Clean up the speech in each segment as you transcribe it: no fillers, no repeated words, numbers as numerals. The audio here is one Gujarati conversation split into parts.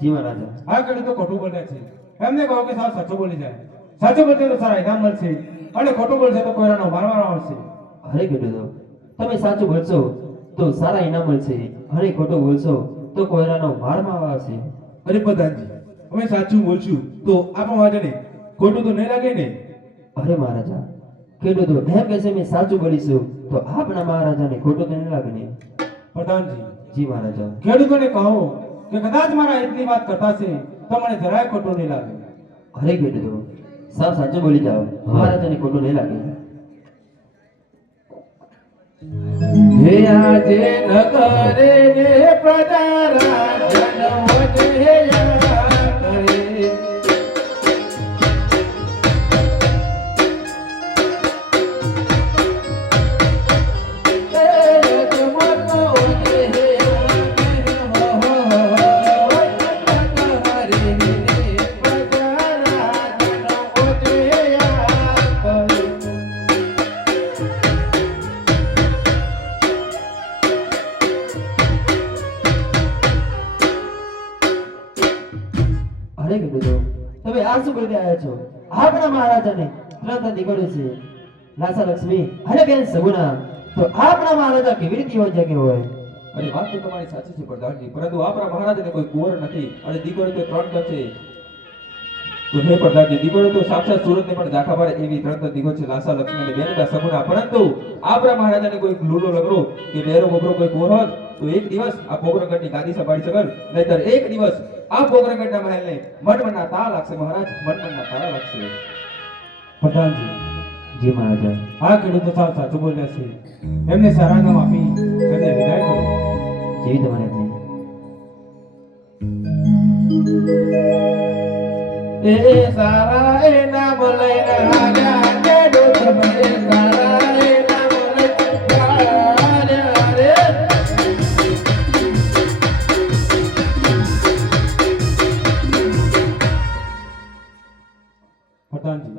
જી મહારાજા. આ કડી તો ખોટું બોલે છે. એમને કહો કે સાવ સાચું બોલી જાય. સાચું બોલશે તો સારા ઇનામ મળશે અને ખોટું બોલશે તો કોઈરાનો મારવાનો આવશે. અરે ખેડૂતો, તમે સાચું બોલશો તો સારા ઇનામ મળશે અને ખોટું બોલશો તો કોયરાનો મારમાં આવશે. અરે પ્રધાનજી, અમે સાચું બોલશું તો આપણા વાજને ખોટું તો નહીં લાગે ને? અરે મહારાજા, ખેડૂતો એમ કહેશે મેં સાચું બોલીશું તો આપણા મહારાજાને ખોટું તો નહીં લાગે ને? પ્રધાનજી, જી મહારાજા. ખેડૂતોને કહો કે કદાચ મારા હિતની વાત કરતા છે તો મને જરાય ખોટું નહીં લાગે. અરે ખેડૂતો, સાવ સાચું બોલી જાઓ, મહારાજાને ખોટું નહીં લાગે. હે આજે નગરે ને પ્રજારા જનમો જયા કરે. અરે ખેડૂતો, તમે આ શું બોલી રહ્યા છો? આપણા મહારાજાને ત્રણ દીકરો છે, લાસા લક્ષ્મી અને બેન સગુણા. તો આપણા મહારાજા કેવી રીતે હોય જગ્યા હોય? અરે વાત તો તમારી સાચી છે પ્રધાનજી, પરંતુ આપણા મહારાજને કોઈ કુંવર નથી અને દીકરો તો ત્રણ તો છે. તો હે પ્રધાનજી, દીકરો તો સાક્ષાત સુરતને પણ ઝાંખા પાડે એવી ત્રણ દીકરો છે, લાસા લક્ષ્મી અને બેનકા સગુણા. પરંતુ આપણા મહારાજાને કોઈ લૂલો લગરો કે બેરો બકરો કોઈ કુંવર હોત તો એક દિવસ આ પોકરણગઢની ગાદી સંભાળી શકર, નહીતર એક દિવસ આ પોકરણગઢના મહેલને મનમનના તાળા લાગશે મહારાજ, મનમનના તાળા લાગશે. પ્રધાનજી, જી મહારાજા. આ ખેડૂતો સાવ સાચું બોલ્યા છે. એમને સારા નામ આપી એમને વિદાય કરો. જેવી તમારે આજ્ઞા. એ સારા એ નામ લઈને આવ્યા ખેડૂત બને સારા એ નામ લઈને આવ્યા રે. પ્રધાનજી,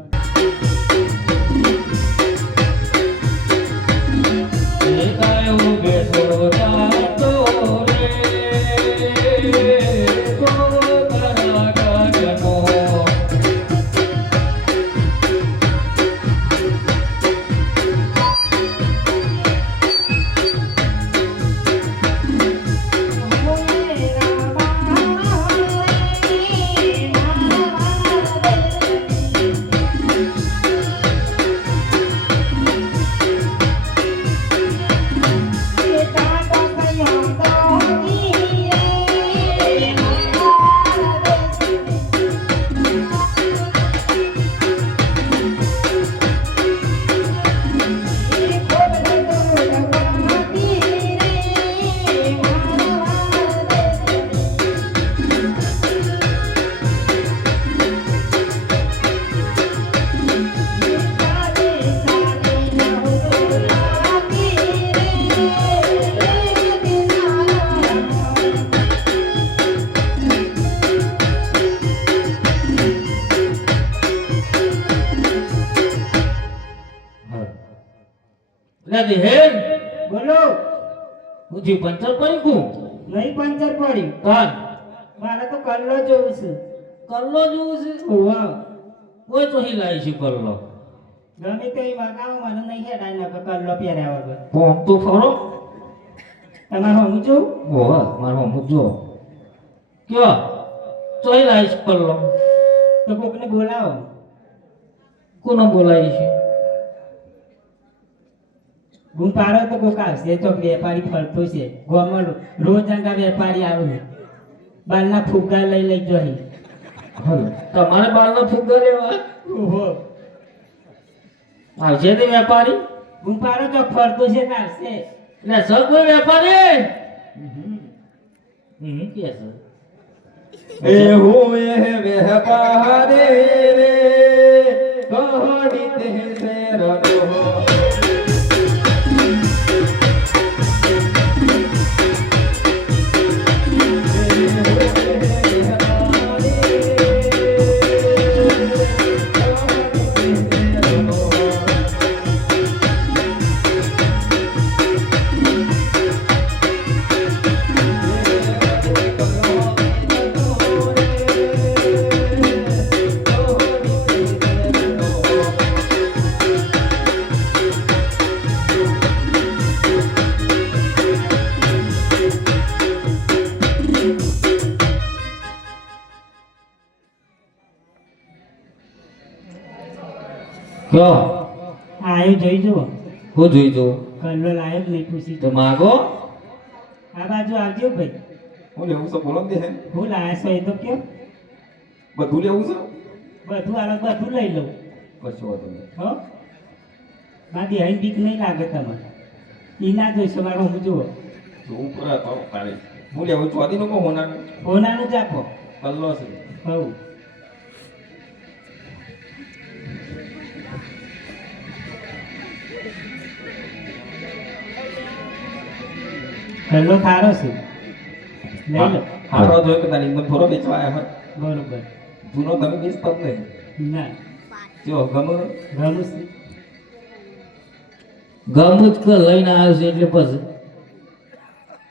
નથી હેડ બોલો. ઉજી પંચર પડી ગયું નહીં પંચર પડી. કાન મારે તો કલ્લો જોવું છે. કલ્લો જોવું છે વાહ, કોઈ તો હિલાઈ છે કલ્લો ગમે તે વાગાવો મને નહીં હેડાય ના કે કલ્લો પહેર્યા વગર. કોમ તો ફરો તમારે હું છું ઓવા મારો મુક જો કયો તો હિલાઈ છે કલ્લો તો કોકને બોલાવો. કોનો બોલાય છે હું પાડો તો કોક આવશે. તો વેપારી ફરતો છે ગોમાં રોજ આગા વેપારી આવે. બાલના ફુગ્ગા લઈ લઈ જોઈ. હલો તમારે બારનો ફુગ્ગા લેવા ઓહો, આવશે તે વેપારી હું પાડો તો ફરતો છે ને આવશે. એટલે સર કોઈ વેપારી કે છે એ હું એ વેપારે રે કહાની તે શેરનો. કયો આયો જોઈ જુઓ હું જોઈ જો કલ્લો લાયક નહીં પૂછી તો માગો આ બાજુ આવજો ભાઈ હું લેવું છે બોલો ને હે હું લાયા છો એ તો કયો બધું લેવું છે બધું આલો બધું લઈ લઉં કશો વાંધો નહીં હો બાકી અહીં બીક નહીં લાગે તમારે ઈ ના જોઈશો મારો હું જુઓ જોવું પડે તો તારે હું લેવું ચોદીનું કહું હોનાનું હોનાનું જ આપો કલ્લો છે હવ કલ્લો ખારો છે લઈ લો હારો જોયો કે તારી એકદમ થોડો વેચવા આવ્યા હોય બરોબર જૂનો તમે વેચતા જ નહીં ના જો ગમે ગમું છે ગમું જ કે લઈને આવ્યો છે એટલે પછી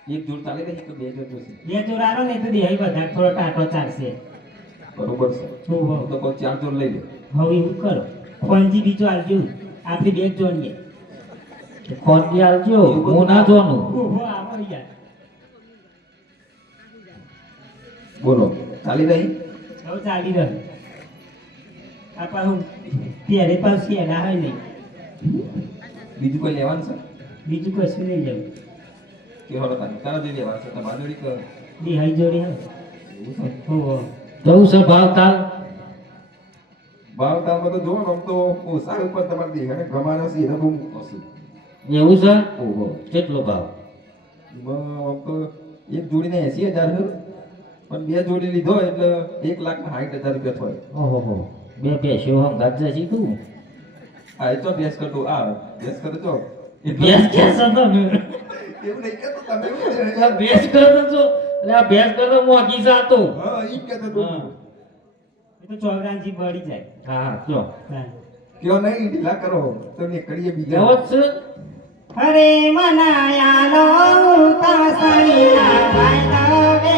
એક જોડ ચાલે ને એક બે જોડ જોશે બે ચોરાનો ને તો દેહાઈ વધારે થોડો ટાટો ચાલશે બરોબર છે હું હું તો કોઈ ચાર જોડ લઈ લે હવે એવું કરો ફોનજી બીજો આવજો આપણે બે જોડીએ ખોટી આવજો હું ના જોનું ઓહો આવો યાર બોલો ચાલી નહીં હવે ચાલી રહ્યું આ પાછું ત્યારે પાછું એના હોય નહીં બીજું કોઈ લેવાનું છે બીજું કશું નહીં જવું કે હલો તારા જે લેવાનું છે તમારી જોડી કર દેહાઈ જોડી હવે એવું છે ઓહો જવું છે ભાવ તાલ ભાવ તારમાં તો જોવો ને આમ તો ઓછા ઉપર તમારે દેખાને ગમાનો છે એને બહુ હશે એવું છે ઓહો કેટલો ભાવ આમ તો એક જોડીને 80,000 છે પણ બે જોડી લીધો એટલે 1,60,000 રૂપિયા થાય ઓહો બે પેશો હમ ગાજા છી તું આ એ તો બેસ કરતો આ બેસ કરે તો બેસ કેસો તો એવું નહીં કહેતો તમે એટલે બેસ કરતો છો એટલે આ બેસ કરતો મોગી જાતો હા ઈ કહેતો તો હા. એ તો ચોવરાનજી બળી જાય હા કયો હા. કયો નહીં ઢીલા કરો તો ને કરીએ બીજા એવો જ છે હરે મનાયાલો તાસણીના વાયદવે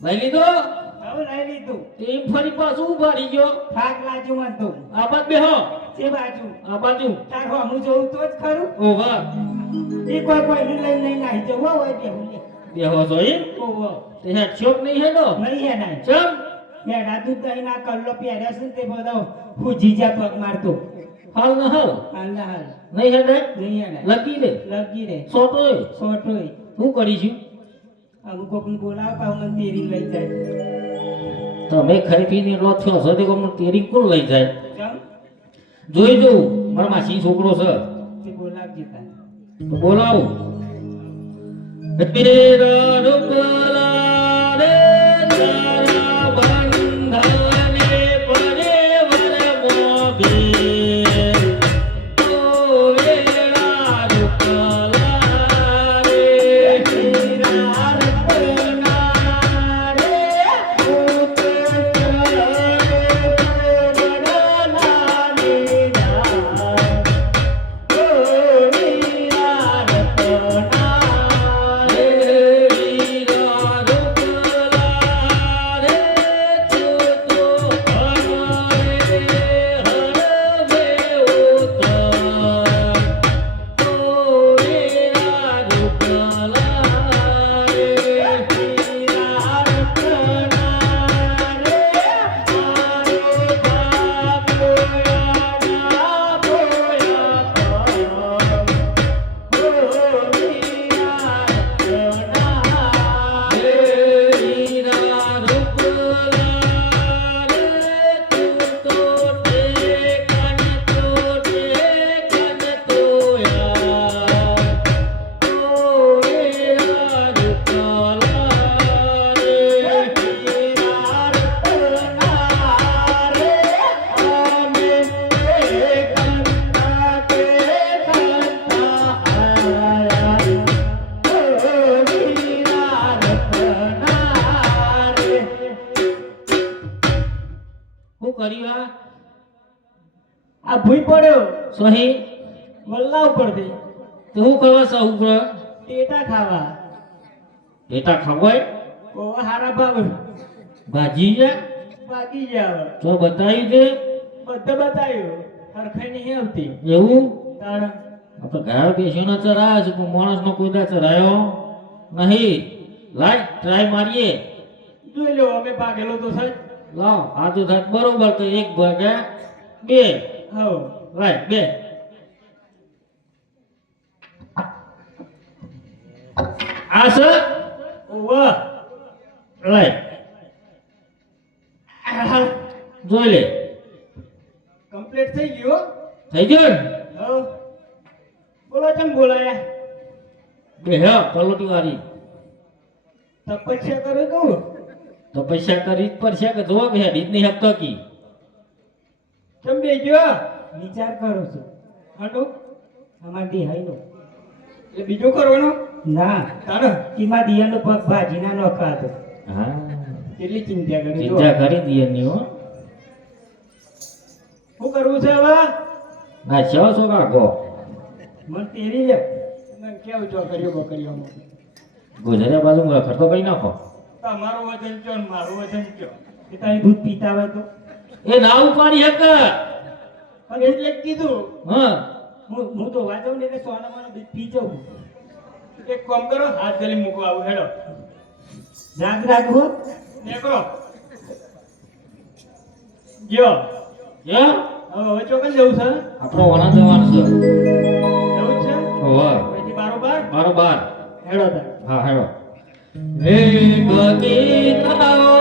લઈ લીધો હવે લઈ લીધું તેમ ફરી પાછું ઉભા રહી ગયો થાક લાગ્યો મને તો આ બાદ બેહો તે બાજુ આ બાજુ તાર હું જોઉં તો જ ખરું ઓ વાહ એ કોઈ કોઈનું લઈને નહીં નાહી જવું હોય બેહું લે બેહો છો એમ ઓહો તે હેડ શોક નહીં હેડો નહીં હે નાય ચમ મેડા દૂધ દહીં ના કલ્લો પહેર્યો છે ને તે બધો હુજી જા પગ મારતો હાલ ન હાલ હાલ ના હાલ નહીં હેડે નહીં હે નાય લકી રે લગી રે સોટોય સોટોય શું કરીશું અમુક કોકને બોલાવ પાવ મને તેરી લઈ જાય તમે ખાઈ પીને લો થયો છો તે કોમ તેરી કોણ લઈ જાય ચમ જોઈ દઉં મારા માસી છોકરો છે તે બોલાવજે તા તો બોલાવો તેરા રૂપલા રે તારા બંધને પરેવર મોભી ઓ વેરા રૂપલા રે તેરા રૂપલા રે ઉત્તર આ ભૂઈ પડ્યો સોહી વલ્લા ઉપરથી તો હું કરવા સા ઉગ્ર ટેટા ખાવા બેટા ખવાય ઓ હારા ભાવ ભાજી જા બાકી ગયા તો બતાવી દે બધે બતાવ્યું હરખાઈ નહીં આવતી એવું તાણ આપણે ઘર બેસીને ચરાયા છે પણ માણસનો કોઈ દા ચરાયો નહીં લાય ટ્રાય મારીએ જોઈ લો અમે ભાગેલો તો સર લાવ આ તો થાય બરોબર તો એક ભાગ્યા બે હવ લાય બે આ સર વાહ લાય જોઈ લે કમ્પ્લીટ થઈ ગયો થઈ ગયો ને? હવ બોલો ચમ બોલાયા બે હે પલોટી વાળી તપસ્યા કરો કહું તપસ્યા કરી જ પડશે કે જોવા બે હેડી જ નહીં હકતો કી ચમ બે ગયો વિચાર કરું છું હટો અમાર દિહાઈનો એટલે બીજો કરવાનો ના તારે કીમાં દિયાનો પગ ભાજીના નોખાતો હા કેટલી ચિંતા કરી ચિંતા કરી દઈએ ની હો શું કરવું છે હવે ના છો છો કાકો મન તેરી લે મને કેવું જો કર્યો બકરીઓ ગુજરાત બાજુ ખર્ચો કરી નાખો તમારું વજન ચો ને મારું વજન ચો એ તારી દૂધ પીતા હોય તો એ ના ઉપાડી હક પણ એટલે જ કીધું હા હું તો વાજવ ને એટલે સોનામાં દૂધ પી જાઉં એક કામ કરો હાથ ગલી મૂકો આવું હેડો જાગ રાખો નેકરો ગયો યા હવે ચોકન જવું છે આપણો વણા જવાનું છે જવું છે ઓવા પછી બારોબાર બરોબર હેડો તાર હા હેડો હે ગગીતાઓના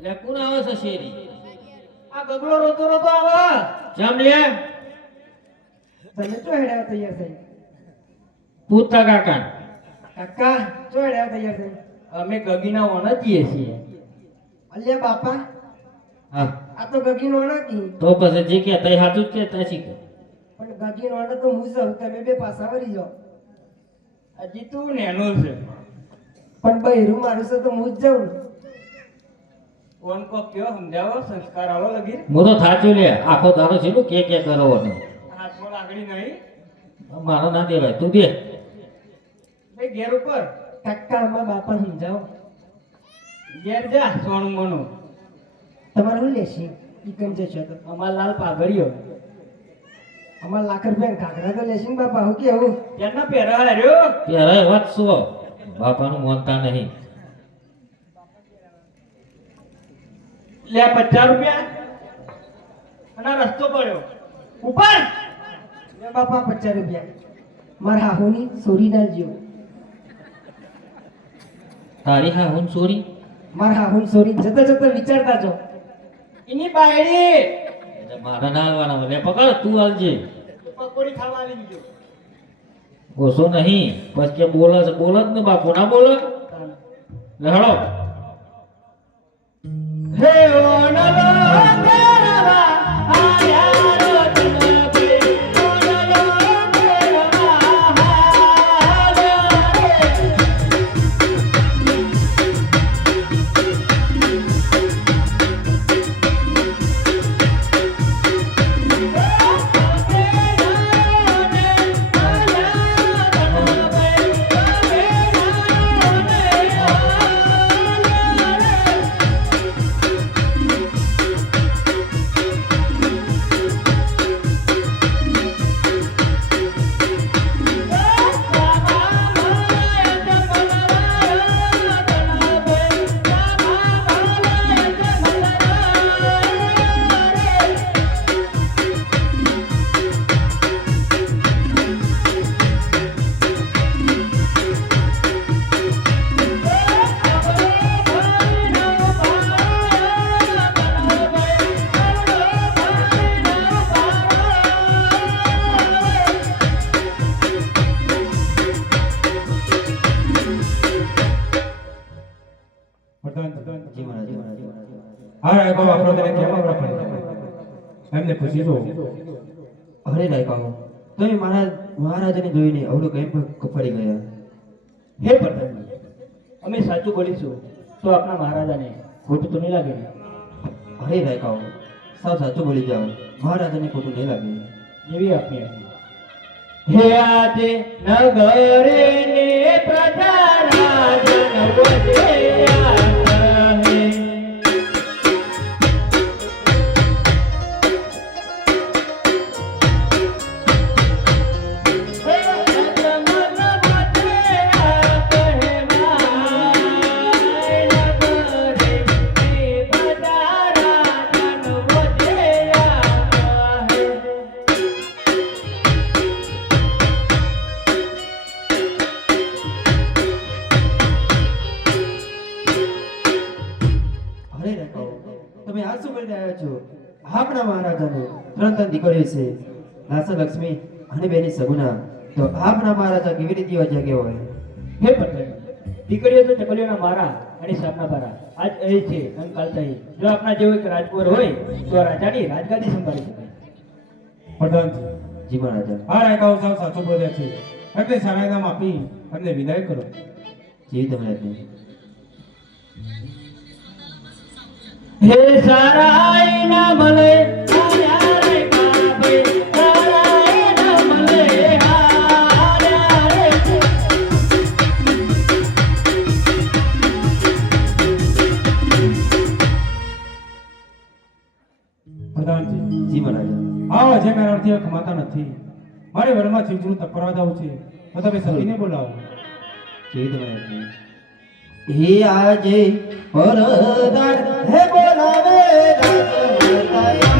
લે કોણ આવે છે શેરી આ ગગલો રોતો રોતો આવો જમ લે તમે ચો હેડ્યા તૈયાર થઈ પૂતા કાકા કાકા ચો હેડ્યા તૈયાર થઈ અમે ગગીના વણજીએ છીએ અલ્યા બાપા હા આ તો ગગીનો વણકી તો પછી જે કે તઈ હાચું જ કે તાસી કે પણ ગગીનો વણ તો હું સૌ તમે બે પાછા વળી જાઓ હજી તું નેનો છે પણ બૈરું મારું છે તો હું જ જાઉં ઓન કો કયો સમજાવો સંસ્કાર આવો લગી હું તો થાચું લે આખો દારો છે કે કરવાનો હાથમાં લાગણી નહીં મારો ના દેવાય તું દે બે ઘેર ઉપર કાકા અમારા બાપા સમજાવો ઘેર જા સોનું મોનું તમારે શું લેશે ઈકન જશો તો અમાર લાલ પાઘડીઓ અમાર લાખ રૂપિયા કાકરા તો લેશે ને બાપા હું કેવું એમના પહેરા હાર્યો ત્યારે વાત શું બાપાનું માનતા નહીં લે 50 રૂપિયા અને રસ્તો પડ્યો ઉપર લે બાપા 50 રૂપિયા મારા હાહુની સોરી ડાલજો તારી હા હું સોરી મારા હાહુન સોરી જતા જતા વિચારતા જો એની બાયડી એટલે મારા ના આવવાના લે પકડ તું આલજે પકોડી ખાવા લઈ ગયો ઓછો નહીં પછી કે બોલે છે બોલ જ ને બાપુ ના બોલે લે હળો હે ઓનલો તેરવા આયા રો તન પે ઓનલો તેરવા આયા રે હા રાયકો આપણો તને કેમ આપણે એમને પૂછી જો અરે રાયકાઓ તમે મહારાજાને જોઈને અવળું કઈ પણ કફડી ગયા. હે પ્રધાનજી, અમે સાચું બોલીશું તો આપણા મહારાજાને ખોટું તો નહીં લાગે ને? અરે રાયકાઓ સાવ સાચું બોલી જાઓ, મહારાજાને ખોટું નહીં લાગે. એવી આપણી આજ્ઞા. હે આજે નગરે ને પ્રજા રાજન વધ્યા કહે. હે અજમન વધ્યા કહેવાય, નગરે ને પ્રજા રાજન વધ્યા કહે. અરે રાયકાઓ તમે આ શું કરી રહ્યા છો? આપણા મહારાજાને ત્રણ ત્રણ દીકરીઓ છે, લાસા લક્ષ્મી અને બેની સગુણા. તો આપણા મહારાજા કેવી રીતે વજ્યા કે હોય? હે પ્રધાનજી, દીકરીઓ તો ચકલીઓના મારા અને સાપના પારા આજ અહીં છે અને કાલ થઈ. જો આપણા જેવો એક રાજકુંવર હોય તો આ રાજાની રાજગાદી સંભાળી શકે. પ્રધાનજી જી મહારાજા. હા રાયકાઓ સાવ સાચું બોલ્યા છે એટલે સારા ઇનામ આપી અમને વિદાય કરો. જી તમે આજ્ઞા. હે સારાય ના મળે હાર્યા રે કાપે, સારાય ના મળે હાર્યા રે. પ્રધાનજી જી મહારાજા. આવો જે મારા અર્થી કમાતા નથી, મારે વરમાં ચીજનું તપરવા જવું છે તો તમે સતીને બોલાવો. જી તમે આજ્ઞા. હે આજે પરદાર હે બોલાવે રાજમાતાયા જોડે. રાજા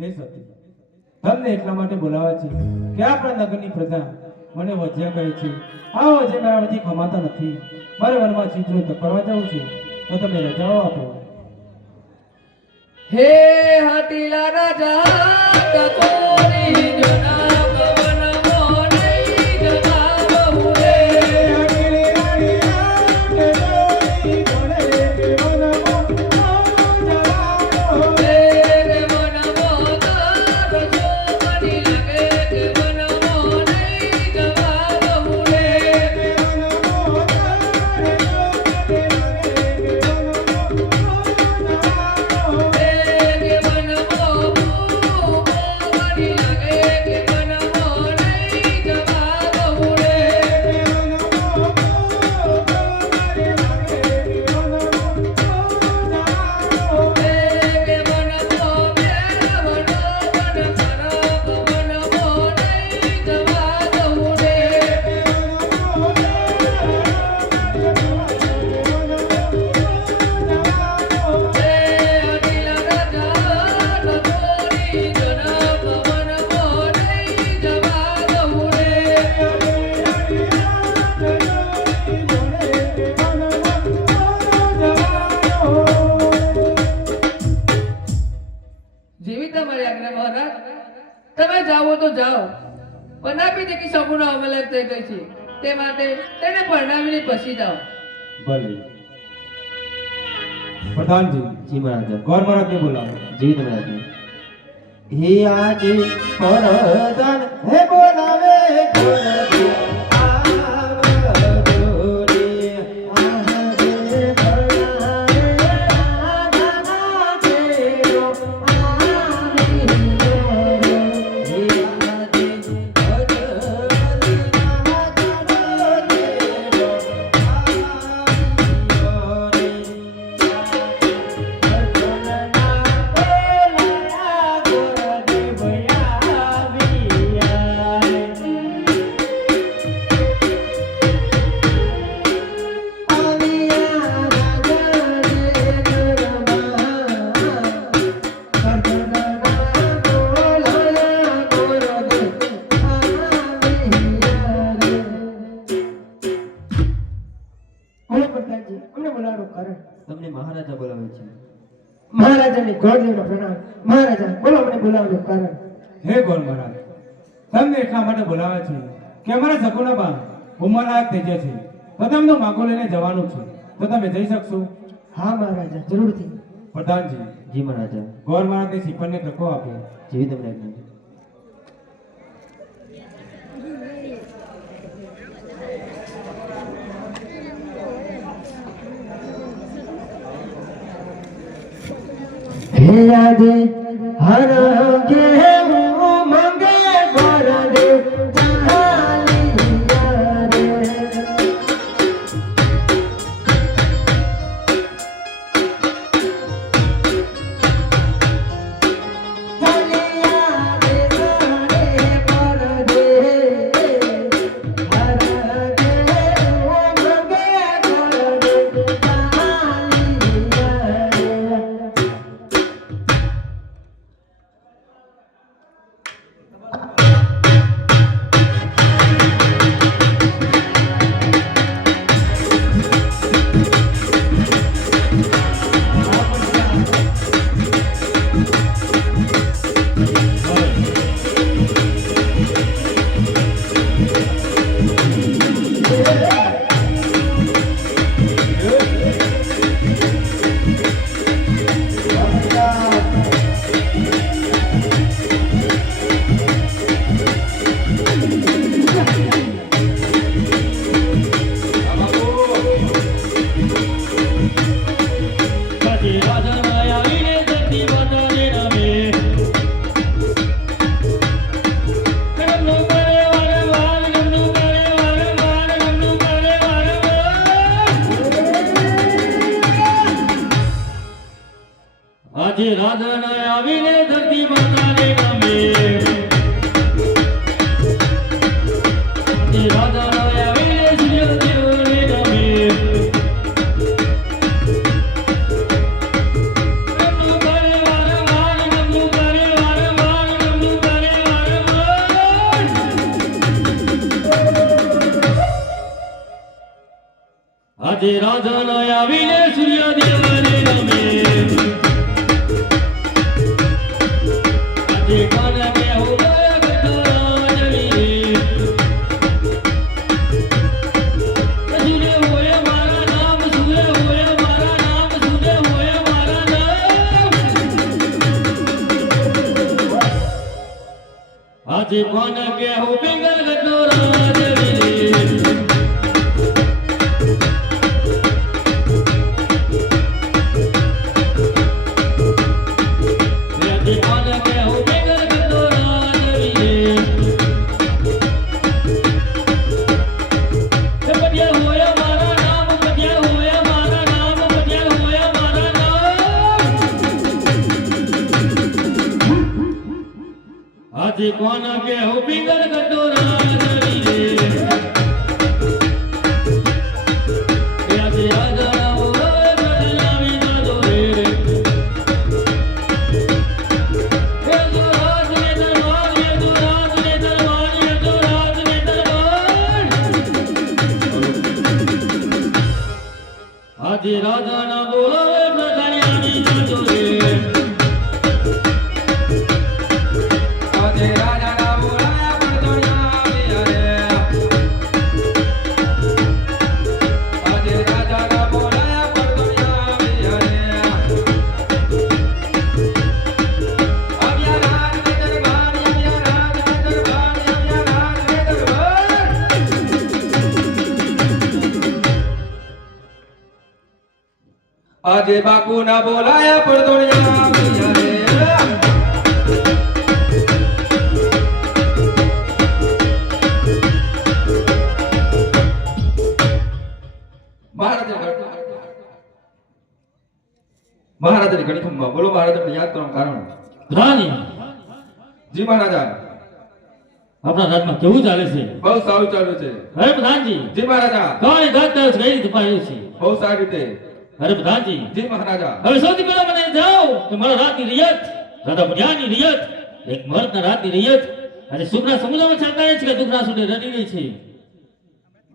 હે સતી, તમને એટલા માટે બોલાવા છે કે આપણા નગરની પ્રજા મને વજ્યા કહે છે. આ વજ્યા મારાથી ખમાતા નથી. મારે વનમાં ચિત્રો તપરવા જવું છે, તો તમે રજાઓ આપો. હે હાટીલા રાજા ટકોરી જના પવન મોની જવા બહુરે જેવી તમારી આજ્ઞા મહારાજ. તમે જાઓ તો જાઓ, પણ આપી દે કે સગુનો અમલક થઈ ગઈ છે, તે માટે તેને પરણાવીને પછી જાઓ. ભલે. પ્રધાનજી, જી મહારાજા. ગોર મહારાજને બોલાવો. જી તમે આજ્ઞા. હે આજે પરદાન હે બોલાવે ગોરતી આવદોરી આજે પરણાવે આધાના તેરો આવી હે આજે ભજવતી ના જડો તેરો તમને મહારાજા બોલાવે છે. મહારાજાની ગોળીનો પ્રણામ. મહારાજા બોલો, મને બોલાવવાનું કારણ. હે ગોર મહારાજ, તમને એટલા માટે બોલાવે છે કે અમારા સગુના બા ઉંમરલાયક થઈ ગયા છે, તો તેમનો માગો લઈને જવાનું છે, તો તમે જઈ શકશો? હા મહારાજા, જરૂરથી. પ્રધાનજી, જી મહારાજા. ગોર મહારાજની સિપરને તકો આપો. જી તમને આજ્ઞા. હે આજે હર કે મંગે ગોરદે ચાલિયા રે. ચાલિયા રે સારે પરદે હર કે મંગે ગોરદે ચાલિયા રે. આજે રાધાના આવીને ધરતી માતાને ગમે. આજે રાધાના આવીને સૂર્યદેવને ગમે. નમનું કરે વારંવાર, નમનું કરે વારંવાર. આજે રાજાનો આવીને સૂર્યદેવને નમે આજે કોને કેવું આજે કોણ કે હું પિંગલ ગતો રાજવી આજે કોણ કે હું પિંગલ ગતો રાજવી એ બડિયા હોયા મારા નામ બડિયા હોયા મારા નામ બડિયા હોયા મારા નામ આજે કોણ કે હું પિંગલ ગતો રાજવી આજે રાજા બોલાવે બદલાવી દાદો રે એ જો રાજ ને દરબાર એ જો રાજ ને દરબાર એ જો રાજ ને દરબાર આજે રાજા ના બોલાવે બદલાવી દાદો રે આજે રાજાના બોલાયા પડદોણિયા આવે રે. આજે રાજાના બોલાયા પડદોણિયા આવે રે. આવ્યા રાજ ને દરબાર, આવ્યા રાજ ને દરબાર, આવ્યા રાજ ને દરબાર. આજે બાપુના બોલાયા પડદોણિયા આવે રે. મહારાજાની ઘણી ખંભા બોલો. મહારાજા યાદ કરવાનું કારણ. રાણી જી મહારાજા. આપણા રાજમાં કેવું ચાલે છે બહુ સારું ચાલ્યું છે. અરે પ્રધાનજી જી મહારાજા. કોણ ગાતા કઈ રીતે પાયું છે બહુ સારી રીતે. અરે પ્રધાનજી જી મહારાજા. હવે સૌથી પહેલા મને જાઓ કે મારા રાતની રિયત રાધા બુઢિયાની રિયત એક મર્દના રાતની રિયત અને સુખના સમુદ્રમાં છાંટાય છે કે દુખના સુડે રડી રહી છે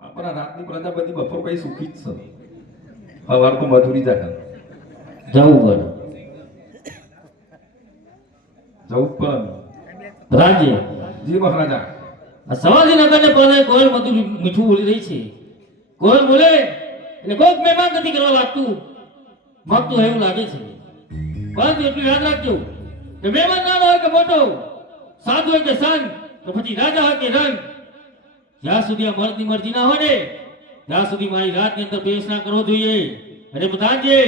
આપણા રાતની પ્રજા બધી બપોર પછી સુખી જ છે. હવાર તો મજૂરી જાય. જવું પડે જવું પણ. પ્રધાનજી જી મહારાજા. આ સવાજી નગરને પડે કોયલ બધું મીઠું બોલી રહી છે. કોયલ બોલે એટલે કોક મહેમાન ગતિ કરવા લાગતું માગતું એવું લાગે છે. પરંતુ એટલું યાદ રાખજો કે મહેમાન નાનો હોય કે મોટો, સાધુ હોય કે સંત, તો પછી રાજા હોય કે રંગ, જ્યાં સુધી આ મર્દની મરજી ના હોય ને ત્યાં સુધી મારી રાતની અંદર પ્રવેશ ના કરવો જોઈએ. અરે પ્રધાનજી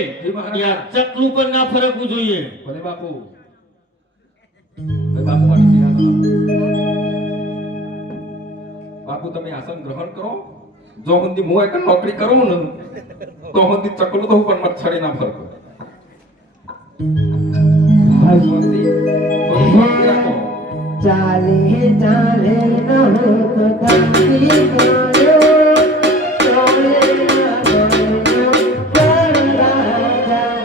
આ ચકલું પર ના ફરકવું જોઈએ. ભલે બાપુ. તો બાપુ માટે સિંહાસન આપો. બાપુ તમે આસન ગ્રહણ કરો. જો હુંદી હું એક નોકરી કરું ને તો હુંદી ચકલું તો હું પણ મચ્છરી ના ફરકો. શાંતિ. થોડી શાંતિ રાખો. ચાલે ચાલે ન હો તો ધરતી ગયો ચોલે ના ગયો પર રાજા.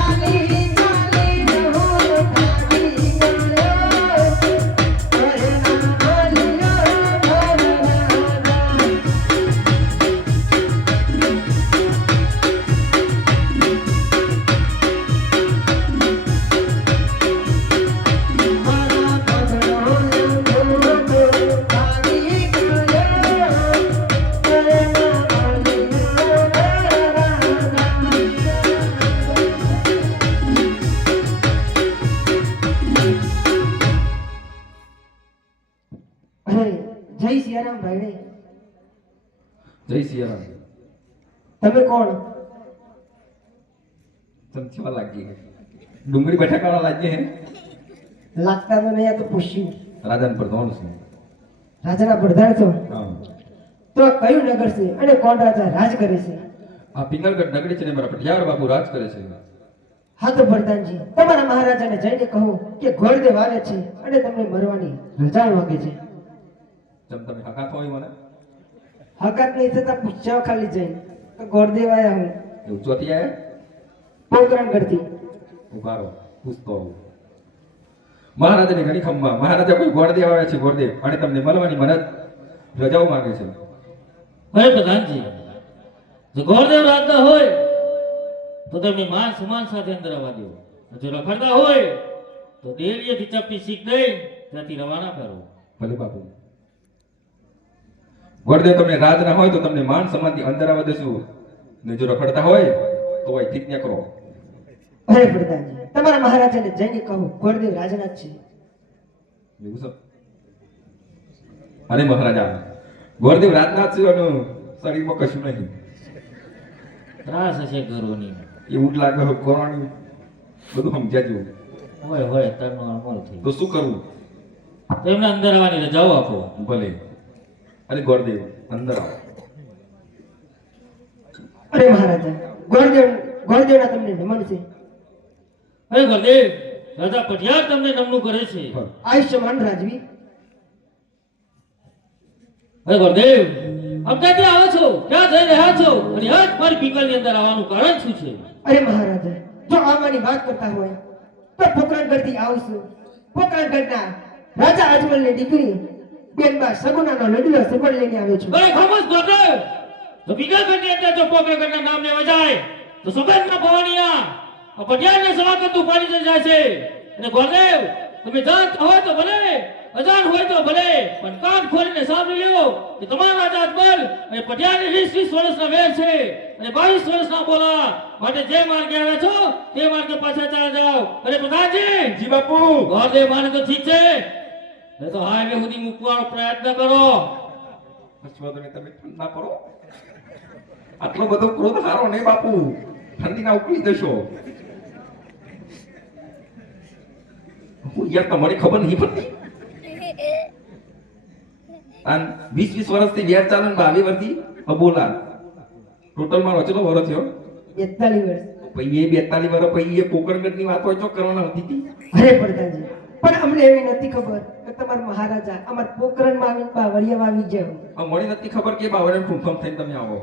ચાલી ચાલી ન હો તો ધરતી ગયો અરે ના બોલ્યો પર રાજા. જય સિયારામ ભાઈ. જય સિયારામ. તમે કોણ? ચમચીમાં લાગી ગઈ. ડુંગળી બટાકાવાળા લાગીએ હે. લાગતા તો નહીં, આ તો પૂછ્યું. રાજાને પ્રધાન છે. રાજાના પ્રધાન છો હા. તો આ કયું નગર છે અને કોણ રાજા રાજ કરે છે? આ પિંગલગઢ નગરી છે ને મારા પટિયાર બાપુ રાજ કરે છે. હા તો પ્રધાનજી, તમારા મહારાજાને જઈને કહો કે ઘોડદેવ આવે છે અને તમને મરવાની રજા માંગે છે. જેમ તમે હકાત હોય મને હકાત નહીં થતા પૂછ્યા ખાલી જઈને તો ઘોડદેવ આયા હું એવું ચોથી આયા પોકરણ કરતી. ઉભા રહો. પૂછતો આવું. મહારાજાની ઘણી ખંભા. મહારાજા કોઈ ગોળદેવ આવ્યા છે, ગોળદેવ, અને તમને મળવાની મદદ રજાઓ માંગે છે. અરે પ્રધાનજી, જો ગોરદેવ રાજના હોય તો તેમની માન સમાન સાથે અંદર આવવા દો. જો રખડતા હોય તો ડેલીએથી ચપટી શીખ દઈ ત્યાંથી રવાના કરો. ભલે બાપુ. ગોળદેવ તમને રાજ ના હોય તો તમને માન સન્માનથી અંદર આવવા દેશું, ને જો રખડતા હોય તો અહીંથી જ નીકળો. અરે પ્રધાનજી, તમારા મહારાજાને જઈને કહો ગોરદેવ રાજાના જ છે. એવું છે? અરે મહારાજા, ગોળદેવ રાજનાથ છે અને શરીરમાં કશું નહીં. ત્રાસ હશે ઘરોની. એવું જ લાગે છે કોરોની બધું સમજ્યા જેવું. હોય તરનો અમલ થઈ. તો શું કરવું? તો એમને અંદર આવવાની રજાઓ આપો. ભલે. અરે ગોળદેવ અંદર આવો. અરે મહારાજા, ગોરદેવના તમને નમન છે. અરે ગોરદેવ, રાજા પટિયાર તમને નમનું કરે છે. આયુષ્યમાન રાજવી. અરે ગોરદેવ, આપ ક્યાંથી આવો છો? ક્યાં જઈ રહ્યા છો? અને આજ મારી પીકલની અંદર આવવાનું કારણ શું છે? અરે મહારાજા, જો આવવાની વાત કરતા હોય તો પોકરણગઢથી આવું છું. પોકરણગઢના રાજા અજમલની દીકરી બેનબા સગુનાનો લડલો સફળ લઈને આવ્યો છું. અરે ખામોશ ગોરદેવ, તો પીકલની અંદર જો પોકરણગઢના નામ લેવા જાય તો સુગંધના ભવાનીના આ પટિયારને સ્વાગતનું પાણી જાય છે. અને ગોરદેવ, તમે જાણતા હોય તો ભલે, અજાણ હોય તો ભલે, પણ કાન ખોલીને સાંભળી લ્યો કે તમારા રાજા અજમલ અને પટિયારની 20 વર્ષના વેર છે અને 22 વર્ષના બોલા. માટે જે માર્ગે આવ્યા છો તે માર્ગે પાછા ચાલ્યા જાઓ. અરે પ્રધાનજી, જી બાપુ. ગોરદેવ માને તો ઠીક છે, નહીં તો હાઈવે સુધી મૂકવાનો પ્રયત્ન કરો. હર્ષવર્ધને તમે ઠંડા પડો. આટલો બધો ક્રોધ હારો નહીં બાપુ, ઠંડીના ઉકળી જશો. યાર તમારી ખબર નહીં પડતી. આન 20 વર્ષથી વેર ચાલે ને 22 વર્ષથી અબોલા. ટોટલ મારો ચલો વર્ષ થયો 42 વર્ષ. પછી એ 42 વર્ષ પછી એ પોકરણગઢની વાત હોય તો કરવાના હતી હતી. અરે પ્રધાનજી, પણ અમને એવી નથી ખબર કે તમારા મહારાજા અમાર પોકરણમાં આવીને વળિયામાં આવી જાય. આ મળી નથી ખબર કે બાવળે ઠૂંઠમ થઈને તમે આવો.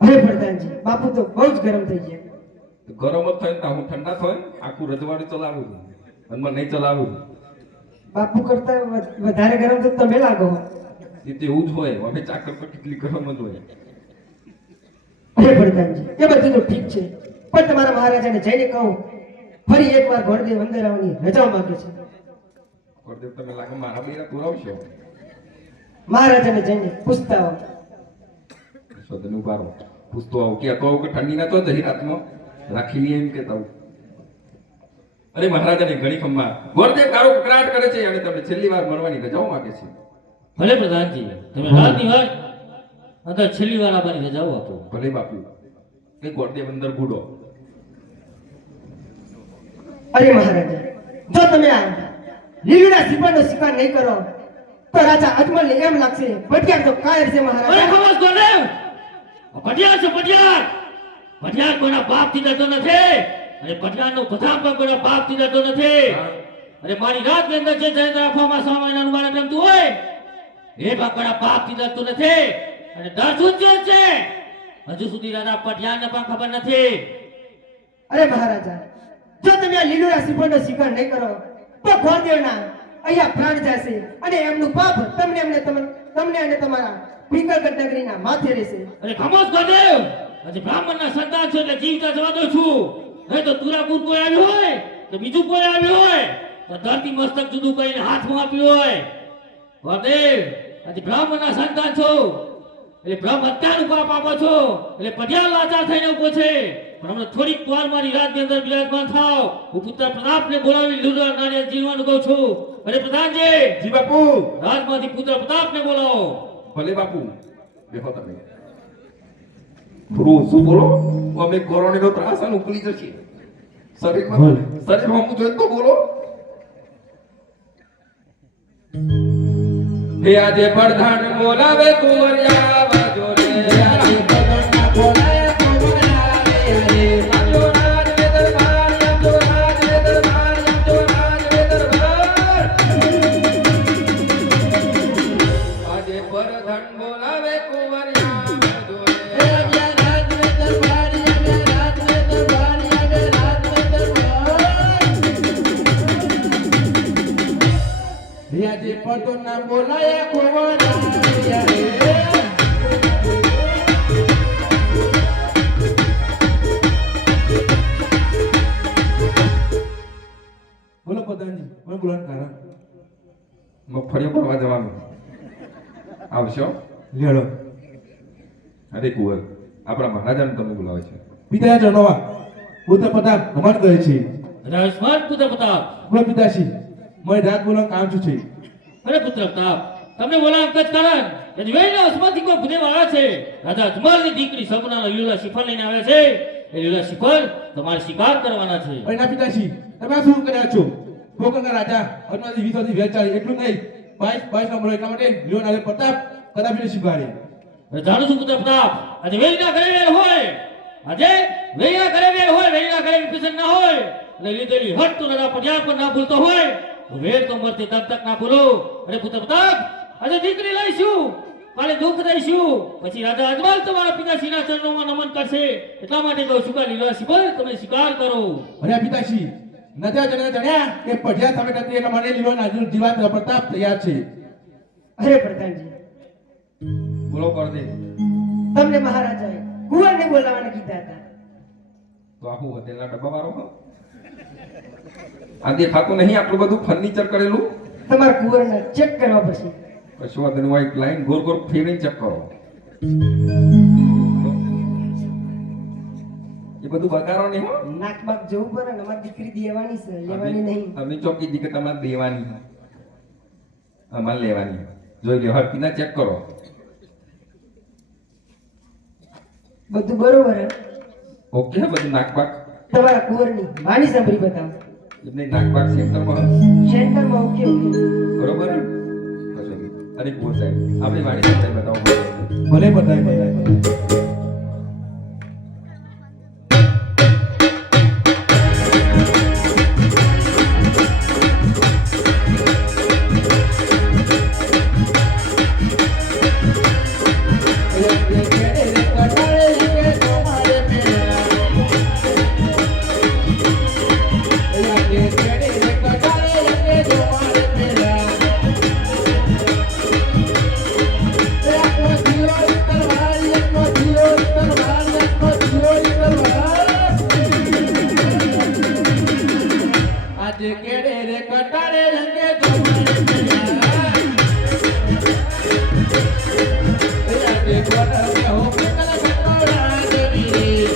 અરે પ્રધાનજી, બાપુ તો બહુ જ ગરમ થઈ ગયા. ગરમ જ થાય ને હું ઠંડા થાય આખું રજવાડું ચલાવું છું અને મને નહીં ચલાવું. બાપુ કરતા વધારે ગરમ તો તમે લાગો. એ તો એવું જ હોય, હવે ચાકર પર કેટલી ગરમ જ હોય. અરે પ્રધાનજી, એ બધું તો ઠીક છે, પણ તમારા મહારાજાને જઈને કહો ફરી એકવાર ગોરદેવ અંદર આવવાની રજાઓ માંગે છે. ગોરદેવ તમે લાગે મારા બેરા પુરાવશો. મહારાજાને જઈને પૂછતા આવો. શોધને ઉભારો પૂછતો આવું કે તો કે ઠંડીના તો જહી રાતમાં રાખી લઈએ એમ કેતા આવું. અરે મહારાજાને ઘણી ખંભા. ગોરદેવ કારો કકરાટ કરે છે અને તમને છેલ્લી વાર મળવાની રજાઓ માંગે છે. ભલે પ્રધાનજી, તમે રાતની વાત અંદર છેલ્લી વાર આવવાની રજાઓ આપો. ભલે બાપુ. એ ગોરદેવ અંદર ગુડો. અરે મહારાજા, જો તમે આ લીલુડા સિપાનો શિકાર નહીં કરો તો રાજા અજમલને એમ લાગશે પટિયાર તો કાયર છે. અરે મહારાજા, ખામોશ ગોરદેવ, પટિયાર છે પટિયાર. પટિયાર કોઈના બાપથી ડરતો નથી અને પટિયારનો પ્રધાન પણ કોઈના બાપથી ડરતો નથી. અરે મારી રાતની અંદર જે જય રાખવામાં સામાયનાનું મારે રમતું હોય એ પણ કોઈના બાપથી ડરતો નથી અને ડર શું છે હજુ સુધી રાજા પટિયારને પણ ખબર નથી. અરે મહારાજા, જો તમે આ લીલુડા સિપાનો શિકાર નહીં કરો તો ગોરદેવના અહીંયા પ્રાણ જશે અને એમનું પાપ તમને અને તમારા પીકલગઢ નગરીના માથે રહેશે. અરે ખામોશ ગોરદેવ, હજી બ્રાહ્મણના સંતાન છો એટલે જીવતા જવા દઉં છું. નહીં તો તુરાપુર કોઈ આવ્યું હોય તો બીજું કોઈ આવ્યું હોય તો ધરતી મસ્તક જુદું કરીને હાથમાં આપ્યું હોય. ગોરદેવ, હજી બ્રાહ્મણના સંતાન છો એટલે બ્રહ્મ હત્યાનું પાપ આપો છો એટલે પટિયાર લાચાર થઈને ઉભો છે. પણ હમણાં થોડીક વાર મારી રાજની અંદર બિરાજમાન થાવ. હું પુત્ર પ્રતાપને બોલાવી લીલુડા નાળિયેર જીવવાનું કહું છું. અરે પ્રધાનજી, જી બાપુ. રાજમાંથી પુત્ર પ્રતાપને બોલાવો. ભલે બાપુ. બેહો તમે. થોડું શું બોલો, અમે કોરોનાનો ત્રાસ અને ઉકળી જશે. શરીરમાં હું જોઈ તો બોલો. હે આજે પ્રધાન બોલાવે કુંવરિયા બાજો રે. આજે પ્રધાન બોલાવે કુંવરિયા રે. આજો રાજ વે દરબાર, આજો રાજ વે દરબાર, આજો રાજ વે દરબાર. આજે પ્રધાન બોલાવે કુંવરિયા બાજો રે. આજો રાજ વે દરબાર, આજો રાજ વે દરબાર, આજો રાજ વે દરબાર. આજે પડતો ના બોલાયા કોવરાયા રે બોલો પ્રધાનજી મને બોલાવાનું કારણ મગફળીઓ ભરવા જવાનું આવશો લેડો અરે કુંવર આપણા મહારાજાને તમને બોલાવે છે પિતા જણવા પુત્ર પ્રતાપ હમાન કહે છે રાજમાન પુત્ર પ્રતાપ. બોલો પિતાશ્રી મને રાત બોલાવાનું કામ શું છે અરે પુત્ર પ્રતાપ, તમને બોલાવ કદ કારણ કે વેલના અસમાંથી કોઈ ભૂદેવ આવ્યા છે. રાજા અજમલની દીકરી સપનાનો લીલા શિફળ લઈને આવ્યા છે. એ લીલા શિફળ તમારે શિકાર કરવાના છે. અરે ના પિતાશ્રી તમે આ શું કર્યા છો કોકરના રાજા અજમાલજી 20 વર્ષથી વેચ ચાલે એટલું નહીં 22 નંબર એટલા માટે લિયોન આલે પ્રતાપ કદાપી શિકારે હવે જાણું છું પુત્ર પ્રતાપ, આજે વેલના ઘરે વેલ હોય, આજે વેલના ઘરે વેલ હોય, વેલના ઘરે વિભીષણ ના હોય અને લીધેલી હટ તો રાજા પટિયાર પર ના ભૂલતો હોય તો વેલ તો મરતી તબ તક ના ભૂલો. અરે પુત્ર પ્રતાપ, આજે દીકરી લઈશું, કાલે દુઃખ દઈશું, પછી રાજા અજમલ તમારા પિતાશ્રીના ચરણોમાં નમન કરશે. એટલા માટે કહું છું કે લીલા શિફળ તમે શિકાર કરો. અરે પિતાશ્રી નજર જણ્યા કે પઢિયા સામે નથી એટલા માટે લિયોન આજુ જીવાત પ્રતાપ તૈયાર છે અરે પ્રધાનજી, બોલો પરદેવ તમને મહારાજાએ કુંવરને બોલાવવાના કીધા હતા. તો આખું હોટેલના ડબ્બા વાળો હો આ દેખાતું નહીં આટલું બધું ફર્નિચર કરેલું તમારા કુંવરને ચેક કરવા પડશે. કશું વાંધો નહીં, એક લાઈન ગોળ ગોળ ફેરવીને ચેક કરો. એ બધું બગાડો નહીં હો. નાક બાક જવું પડે ને, અમારી દીકરી દેવાની છે, લેવાની નહીં. અમે ચોકી દી કે તમારે દેવાની અમારે લેવાની જોઈ લે હરકીના ચેક કરો. બધું બરોબર હે? ઓકે બધું નાકબાક તમારા કુંવરની માની સાંભળી બતાવો. એમને નાકબાક સેન્ટરમાં સેન્ટરમાં ઓકે ઓકે. બરોબર ને? કશો નહીં. અરે કુંવર સાહેબ આપણી વાણી સાહેબ બતાવો. ભલે બધાય આજે કેડે રે કટાળે રંગે આજે કોણ હો કલા કટોરા દેવી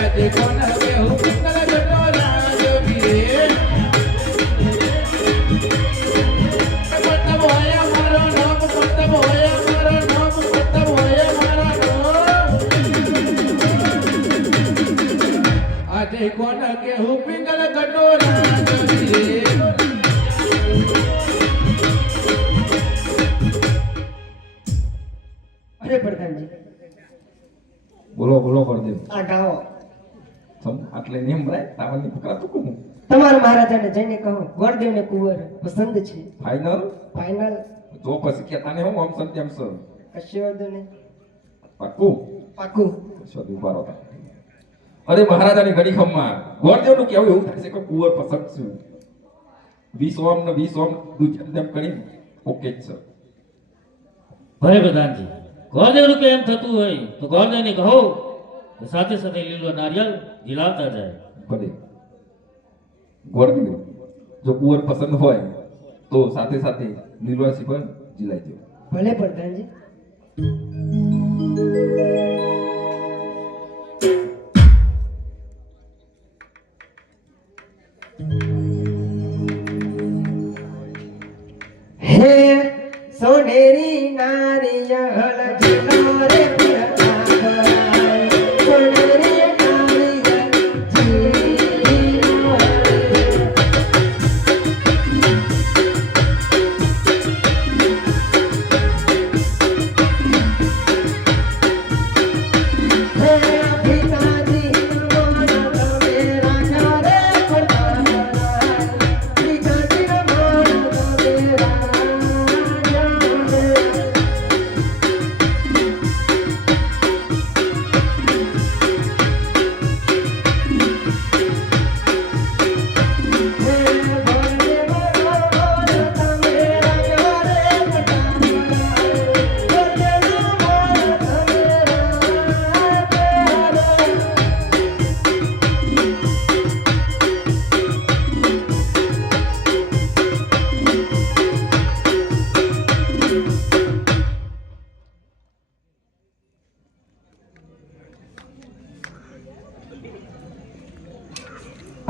આજે કોણ હો કલા કટોરા દેવી પત્તા બોયા મારો નામ પત્તા બોયા મારો નામ પત્તા બોયા મારો નામ આજે કોણ કે હું પિંગલ કટોરા દેવી અરે પ્રધાનજી, બોલો બોલો પરદેવ આ ગાઓ. સમ આટલે નિયમ ભરાય તાવલની પકડાતું કોણ તમારા મહારાજાને જઈને કહો ગોરદેવને કુંવર પસંદ છે. Final final. જો પછી કેતા ને હું આમ સત્યમ સર કશી વાંધો નહીં. પાક્કું પાકું. શોધી ઉભા રહો. અરે મહારાજાની ઘડી ખમમાં ગોરદેવનું કેવું એવું થાય છે કે કુંવર પસંદ છું 20 ઓમ ને 20 ઓમ દુજમ કરી ઓકે જ છે. ભલે પ્રધાનજી, ગોરદેવનું કે એમ થતું હોય તો ગોરદેવને કહો કે સાથે સાથે લીલો નારિયેળ ઝીલાવતા જાય. ભલે ગોરદેવ જો કુંવર પસંદ હોય તો સાથે સાથે લીલવાસી પણ જીલાઈ દો. ભલે પ્રધાનજી. હે સોનેરી નારિયેળ ઝીલો રે પ્રિયના, સોનેરી નારિયેળ ઝીલો રે. હે પિતાજી મોન તમે રાજા રે પ્રધાન, પિતાજી મોન તમે રાજા રે.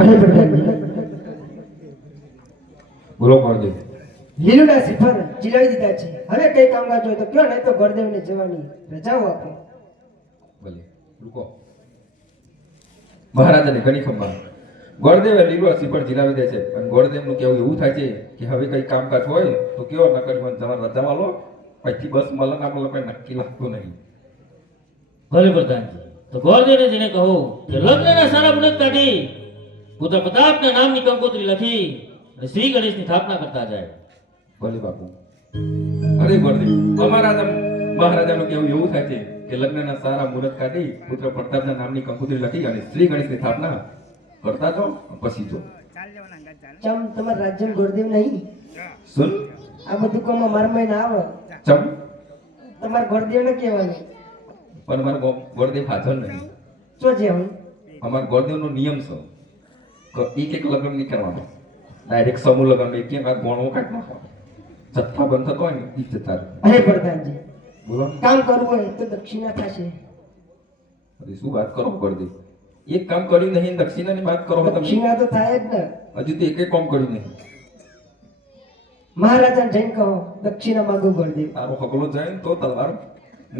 અરે પ્રધાનજી બોલો ગોરદેવ. લીલુડા સિફર ચીલાવી દીધા છે. હવે કઈ કામકાજ હોય તો કયો, નહીં તો ગોરદેવને જવાની રજાઓ આપો. ભલે રૂકો. મહારાજાને ઘણી ખંભા. ગોરદેવે લીલુડા સિફર જીલાવી દે છે અને ગોરદેવનું કેવું એવું થાય છે કે હવે કઈ કામકાજ હોય તો કયો, નકર મને તમારે રજા વાલો પછી બસ મળે ના મળે કઈ નક્કી લાગતું નહીં. ભલે પ્રધાનજી, તો ગોરદેવને જઈને કહો કે લગ્નના સારા મુહૂર્ત કાઢી પુત્ર પ્રતાપના નામની કંકોત્રી લખી અને શ્રી ગણેશની સ્થાપના કરતા જાય. ભલે બાપુ. અરે ગોરદેવ, અમારા મહારાજાનું કેવું એવું થાય છે કે લગ્નના સારા મુહૂર્ત કાઢી પુત્ર પ્રતાપના નામની કંકોત્રી લખી અને શ્રી ગણેશની સ્થાપના કરતા જાઓ પછી જો. ચમ તમારા રાજ્ય ગોરદેવ નહીં? સુન આ બધું કામમાં મારમાઈ ના આવે. ચમ તમારા ગોરદેવને કહેવાનું. પણ અમારા ગોરદેવ હાજર નહીં. શું છે હું? અમારા ગોરદેવનો નિયમ છે કે એક લગ્ન નહીં કરવાનો, ડાયરેક્ટ સમૂહ લગ્ન એક એક ગોણો કાઢી નાખો. જથ્થા બંધ થતો હોય ને એ જતા રહે. અરે પ્રધાનજી, બોલો. કામ કરવું હોય તો દક્ષિણા થશે. અરે શું વાત કરો ગોરદેવ, એક કામ કર્યું નહીં દક્ષિણાની વાત કરો તમે. દક્ષિણા તો થાય જ ને. હજુ તો એકે કામ કર્યું નહીં. મહારાજાને જઈને કહો દક્ષિણા માંગુ ગોરદેવ. તારો હગલો જાય ને તો તલવાર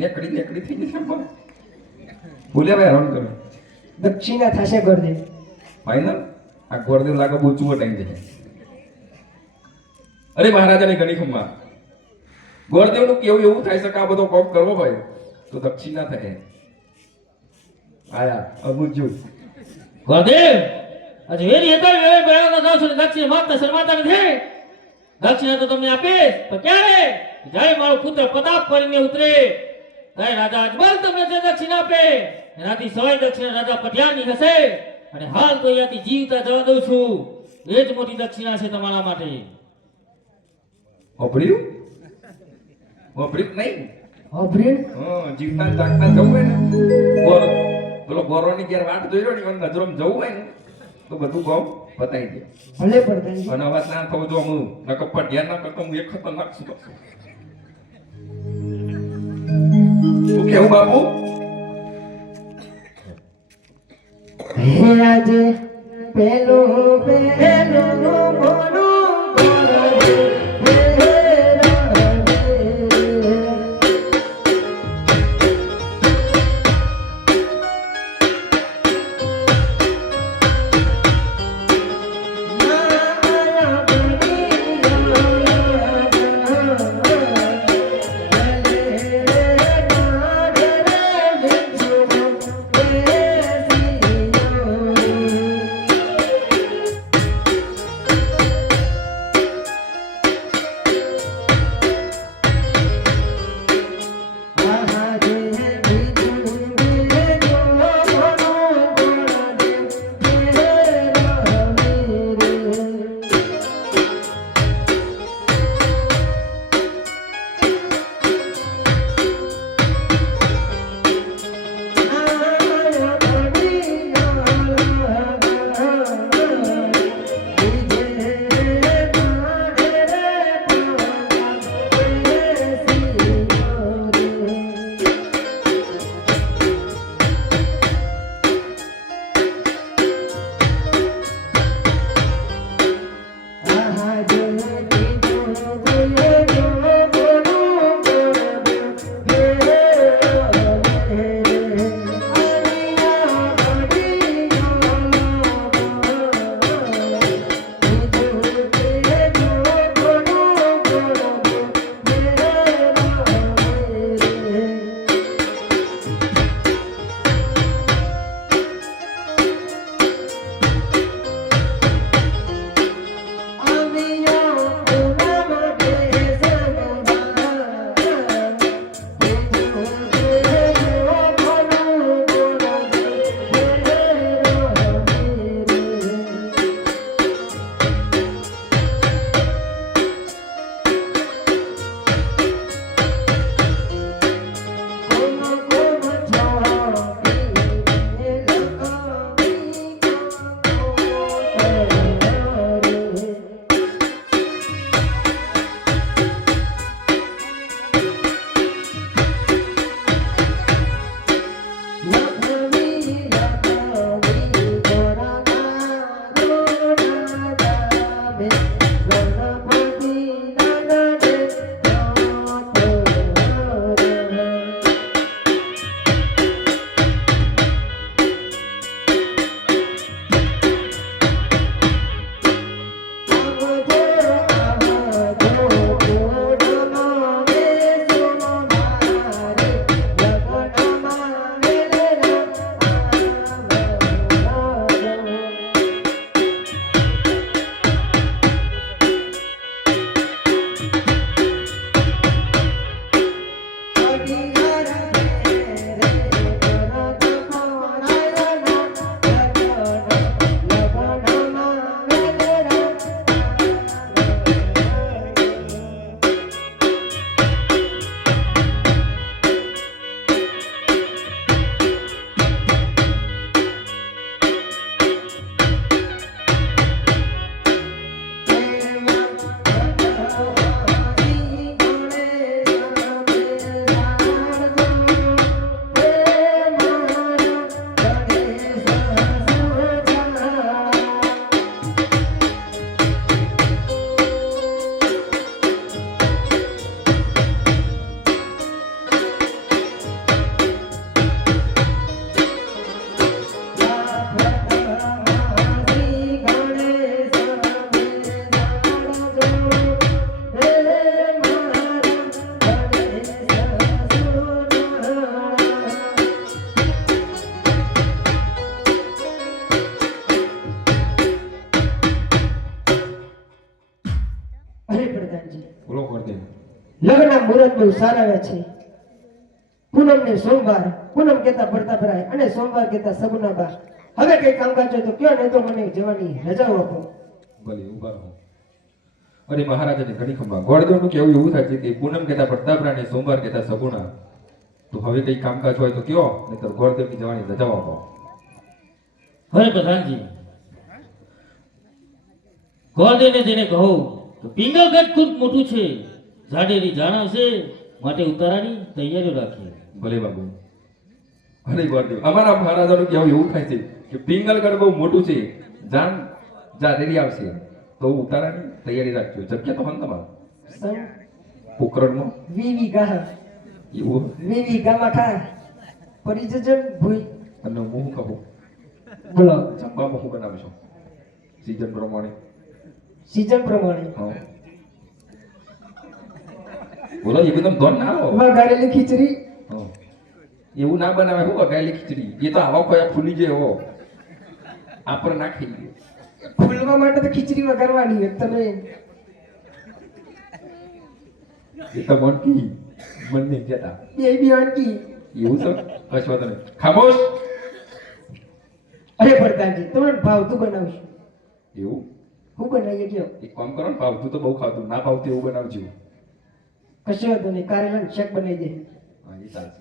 નેકડી થઈ જશે પણ બોલ્યા ભાઈ હેરાન કર્યો. દક્ષિણા થશે ગોરદેવ. ફાઈનલ. આ ગોરદેવ લાગે બહુ ચૂવો ટાઈમ છે. અરે મહારાજાની ઘણી ખમ્મા. ગોરદેવનું કેવું એવું થાય છે કે આ બધો કોમ કરવો હોય તો દક્ષિણા થાય. આયા અબુજુ. ગોરદેવ, આજે વેરી હતા વેરે બરાબર જાવ છો ને દક્ષિણા માંગતા શરમાતા નથી. દક્ષિણા તો તમને આપીશ, પણ ક્યારે? જ્યારે મારો પુત્ર પ્રતાપ કરીને ઉતરે ત્યારે રાજા અજમલ તમને જે દક્ષિણા આપે એનાથી 100 દક્ષિણા રાજા પટિયાની હશે. અને હાલ તો અહીંયાથી જીવતા જવા દઉં છું. એ જ મોટી દક્ષિણા છે તમારા માટે. ઓપડ્યું નહીં. અભિણ જીવતા જાગતા જવું હોય ને પેલો ગોરોની ઘેર વાટ જોઈ રહ્યો ને એમાં નજરોમાં જવું હોય ને તો બધું કામ પતાઈ દે. ભલે પ્રધાનજી. અને અવાજ ના થવો જો હું નકર પર ધ્યાન ના કરતો હું એક ખતરનાક છું. શું કેવું બાપુ? હે આજે પેલો મોનો અરે પ્રધાનજી, બોલો ગોરદેવ. લગ્નના મુહૂર્ત બહુ સારા આવ્યા છે. પૂનમ ને સોમવાર, પૂનમ કહેતા પડતાભરાય અને સોમવાર કહેતા સગુનાબા. હવે કઈ કામકાજ હોય તો કયો, નહીં તો મને જવાની રજાઓ આપો. ભલે ઊભા રહો. અરે મહારાજાની ઘણી ખંભા. ગોરદેવનું કેવું એવું થાય છે કે પૂનમ કહેતા પડતાપરા ને સોમવાર કહેતા સગુણા. તો હવે કઈ કામકાજ હોય તો કયો, નહીતર ગોરદેવની જવાની રજાઓ આપો. હવે પ્રધાનજી, ગોરદેવને તેને કહો તો પિંગલગઢ ખૂબ મોટું છે, ઝાડેરી જાણવશે, માટે ઉતારાની તૈયારીઓ રાખીએ. ભલે બાબુ. અરે ગોરદેવ, અમારા મહારાજાનું કેવું એવું થાય છે કે પિંગલગઢ બહુ મોટું છે, રેડી આવશે તો ઉતારાની તૈયારી રાખજો. જગ્યા તો હન તમારે સમ પોકરણમાં વીવી ગાહ એવું. વીવી ગામાં ખા પડી જજે ભૂઈ. અને હું કહું બોલો. જમવામાં હું બનાવશો સીઝન પ્રમાણે? સીઝન પ્રમાણે હા બોલો. એકદમ ધોન ના આવો. વઘારેલી ખીચડી. હા. એવું ના બનાવે. હું વઘારેલી ખીચડી એ તો આવા ખોયા ફૂલી જાય એવો આપણે નાખી. ફૂલવા માટે તો ખીચડી વઘારવાની હોય. તમે એ તો મનકી મન નહીં કહેતા બે બી વાનગી. એવું તો કશો વાંધો નહીં. ખામોશ. અરે પ્રધાનજી, તમને ભાવતું બનાવશું. એવું હું બનાવીએ કયો? એક કામ કરો ને, ભાવતું તો બહુ ખાતું, ના ભાવતું એવું બનાવજો. કશો વાંધો નહીં, કારેલાનું શાક બનાવી દે. હા એ ચાલશે.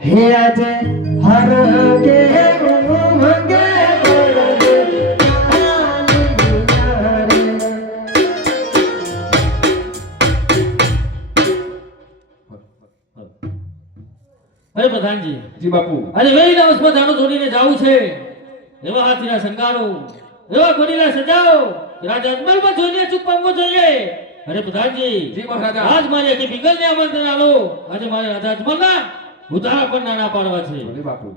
હે આજે હર કે ઉમંગે પડે અરે પ્રધાનજી, જી બાપુ. આજે વેલીના ઉસમાં દાણો તોડીને જાવું છે. એવા હાથીના શણગારો, એવા ઘોડીના સજાઓ કે રાજા અજમલમાં જોઈને ચૂપ પામવો જોઈએ. અરે પ્રધાનજી, જી મહારાજા. આજ મારે આખી પિંગલને આમંત્રણ આલો. આજે મારે રાજા અજમલના ઉધારા પર નાના પાડવા છે. ભલે બાપુ.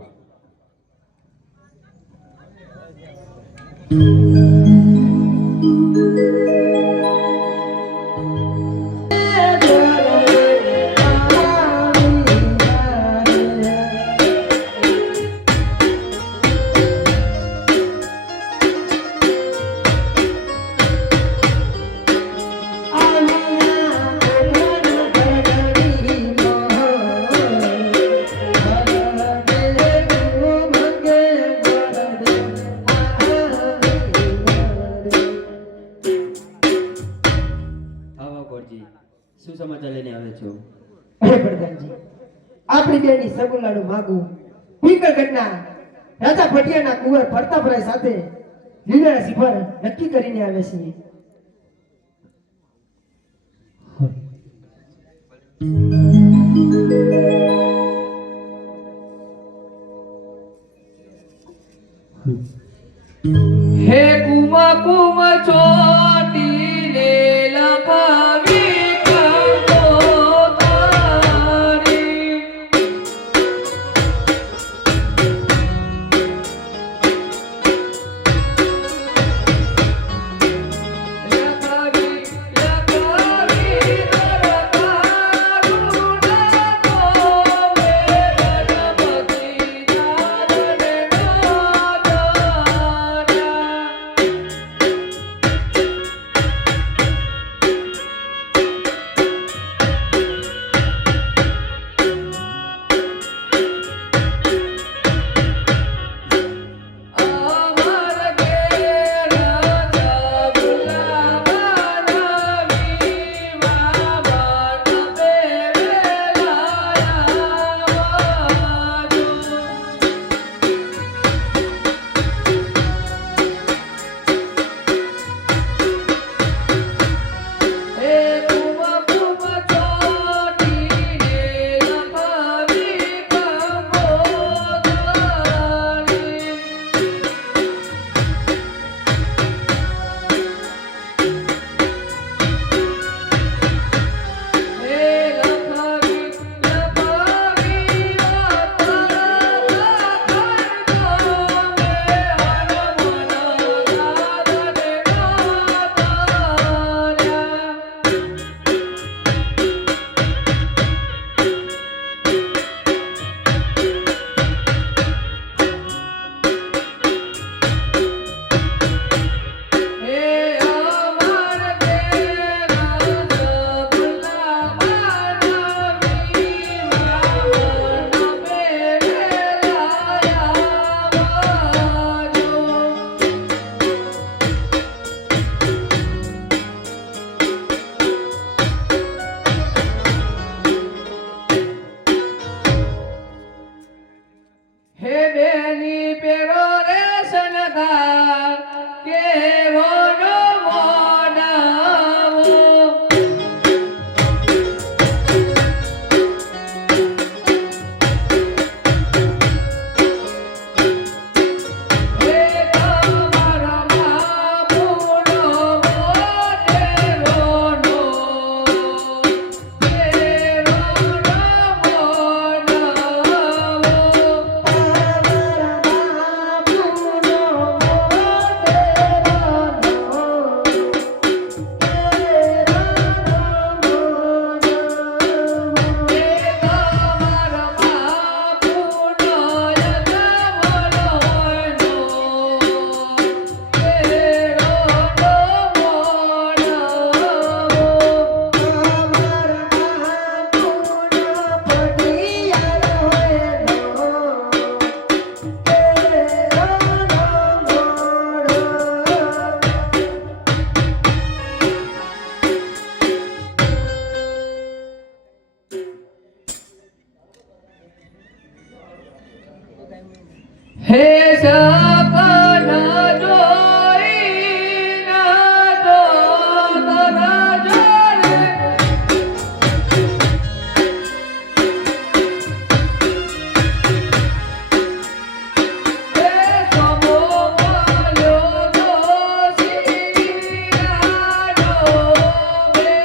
આવો ગોરજી, શું સમાચાર લઈને આવે છો? અરે પ્રધાનજી, આપણી બેની સગુલાનું માગું પિંગલગઢના રાજા ભટિયાના કુંવર પ્રતાપરાય સાથે લીલા સિફર નક્કી કરીને આવે છે. હે કુમા કુમા ચોટીને લખાવી કંકોતારી. લખાવી હે સપના જોઈ ના તો તારા જોડે હે સમો મળ્યો દોષી ના જોડે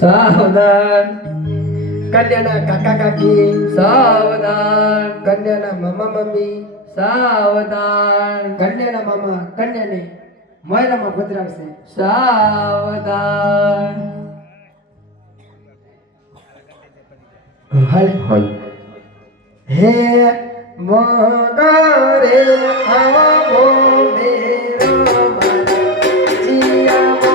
સાવધાન કન્યાના કાકા કાકી સાવધાન કન્યાના મામા મમ્મી સાવધાન કન્યાના મામા કન્યાને મોયરામાં પધરાવશે સાવધાન હલ હે મગરે આવો મેરો મારા જીયા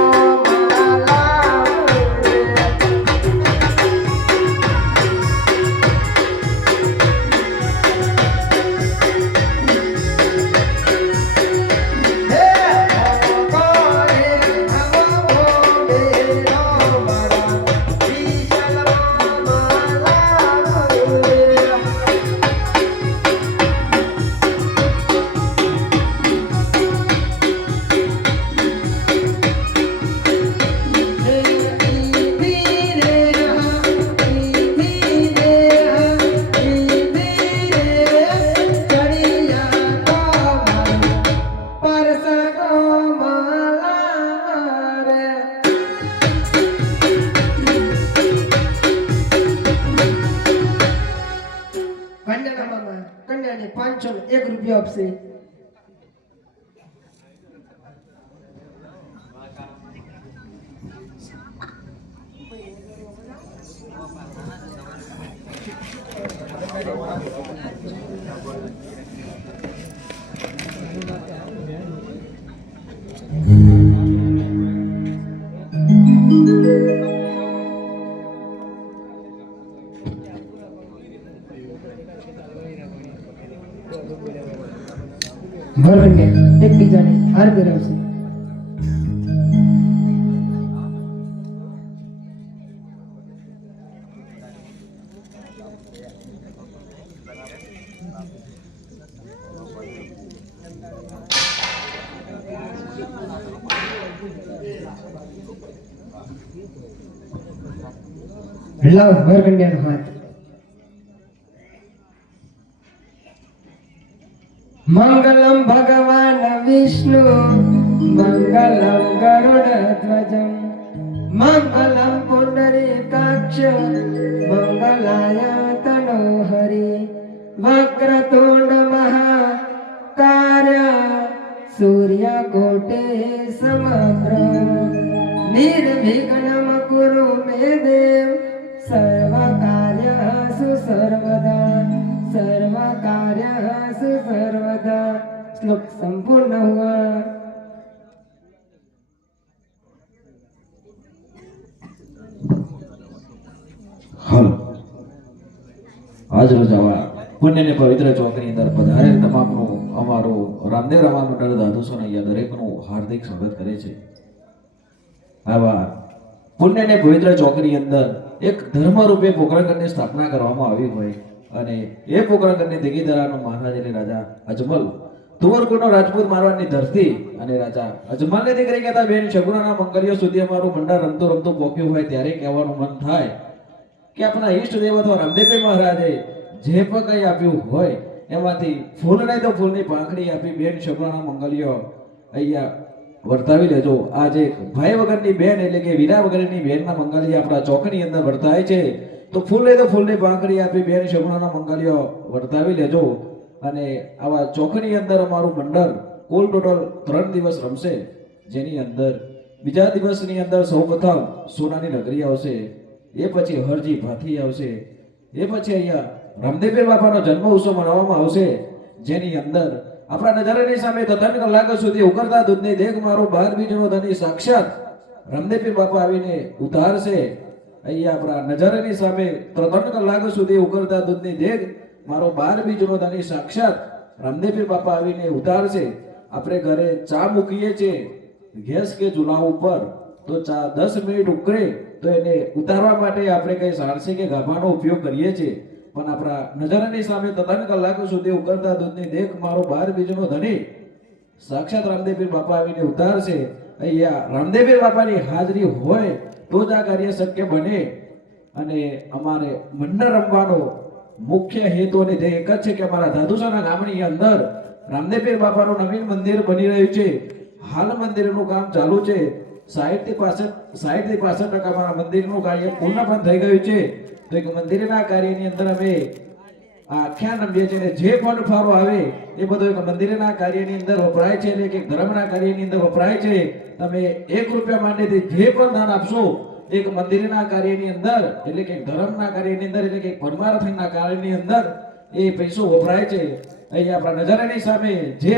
ને 501 રૂપિયા આપશે. ભરકન્યા એકબીજાને હાર પહેરાવશે. લાવ ભરકન્યાનો હાથ. મંગલમ ભગવાન વિષ્ણુ મંગલમ ગરુડધ્વજમ મંગલમ પુંડરીકાક્ષ મંગલાય તનોહરિ વક્રતુંડ મહાકાર્ય સૂર્યકોટે સમપ્રભ નિર્વિઘ્નમ કુરુ મે દેવ સર્વકાર્યસુ સર્વદા સર્વકાર્યસુ સર્વદા. શ્લોક સંપૂર્ણ હુઆ. હાલો આજ રોજ આવા પુણ્યને પવિત્ર ચોકની અંદર પધારેલ તમામનું અમારું રામદેવ રમા મંડળ દાદુસોને અહીંયા દરેકનું હાર્દિક સ્વાગત કરે છે. આવા પુણ્યને પવિત્ર ચોકની અંદર એક ધર્મ રૂપે પોકરણગઢની સ્થાપના કરવામાં આવી હોય અને એ પોકરણગઢની દિગીધરાનો મહારાજ એટલે રાજા અજમલ તુવરકુટનો રાજપૂત મારવાડની ધરતી અને રાજા અજમલની દીકરી કહેતા બેન શગુનાના મંગલ્યો સુધી અમારું ભંડાર રમતું રમતું પોક્યું હોય ત્યારે કહેવાનું મન થાય કે આપણા ઈષ્ટ દેવ અથવા રામદેવભાઈ મહારાજે જે પણ કંઈ આપ્યું હોય એમાંથી ફૂલ નહીં તો ફૂલની પાંખડી આપી બેન શગુનાના મંગલ્યો અહીંયા વર્તાવી લેજો. આજે ભાઈ વગરની બેન એટલે કે વીરા વગરની બેનના મંગલ્ય આપણા ચોકની અંદર વર્તાય છે તો ફૂલ નહીં તો ફૂલની પાંખડી આપી બેન શગુનાના મંગલ્યો વર્તાવી લેજો. અને આવા ચોકની અંદર અમારું મંડળ કુલ ટોટલ 3 દિવસ રમશે, જેની અંદર બીજા દિવસની અંદર સૌપ્રથમ સોનાની નગરી આવશે, એ પછી હરજી ભાથી આવશે, એ પછી અહીંયા રામદેવપીર બાપાનો જન્મ ઉત્સવ મનાવવામાં આવશે, જેની અંદર આપણા નજારાની સામે 3 કલાક સુધી ઉકળતા દૂધની દેગ મારો 12 બીજનો ધણી સાક્ષાત રામદેવપીર બાપા આવીને ઉતારશે. અહીંયા આપણા નજારાની સામે 3 કલાક સુધી ઉકળતા દૂધની દેગ મારો 12 બીજનો ધણી સાક્ષાત રામદેવપીર બાપા આવીને ઉતારશે. આપણે ઘરે ચા મૂકીએ છીએ ગેસ કે ચૂલા ઉપર, તો ચા 10 મિનિટ ઉકળે તો એને ઉતારવા માટે આપણે કઈ સાણસી કે ગાભાનો ઉપયોગ કરીએ છીએ, પણ આપણા નજરની સામે 3 કલાક સુધી ઉકળતા દૂધની દેખ મારો 12 બીજનો ધણી સાક્ષાત રામદેવપીર બાપા આવીને ઉતારશે. અહીંયા રામદેવપીર બાપાની હાજરી હોય તો જ આ કાર્ય શક્ય બને. અને અમારે મંડળ રમવાનો મુખ્ય હેતુ અને ધ્યેય એક જ છે કે અમારા ધાતુસાના ગામની અંદર રામદેવપીર બાપાનું નવીન મંદિર બની રહ્યું છે. હાલ મંદિરનું કામ ચાલુ છે. 60 થી 65% અમારા મંદિરનું કાર્ય પૂર્ણ પણ થઈ ગયું છે. તો એક મંદિરના કાર્યની અંદર અમે આખ્યાન રમીએ છીએ અને જે પણ ફાળો આવે એ બધો એક મંદિરના કાર્યની અંદર વપરાય છે, એટલે કે ધર્મના કાર્યની અંદર વપરાય છે. તમે 1 રૂપિયા માંડીથી જે પણ દાન આપશો એક મંદિરના કાર્યની અંદર એટલે કે ધર્મના કાર્યની અંદર એટલે કે પરમાર્થના કાર્યની અંદર એ પૈસો વપરાય છે. અહીંયા આપણા નજારાની સામે જે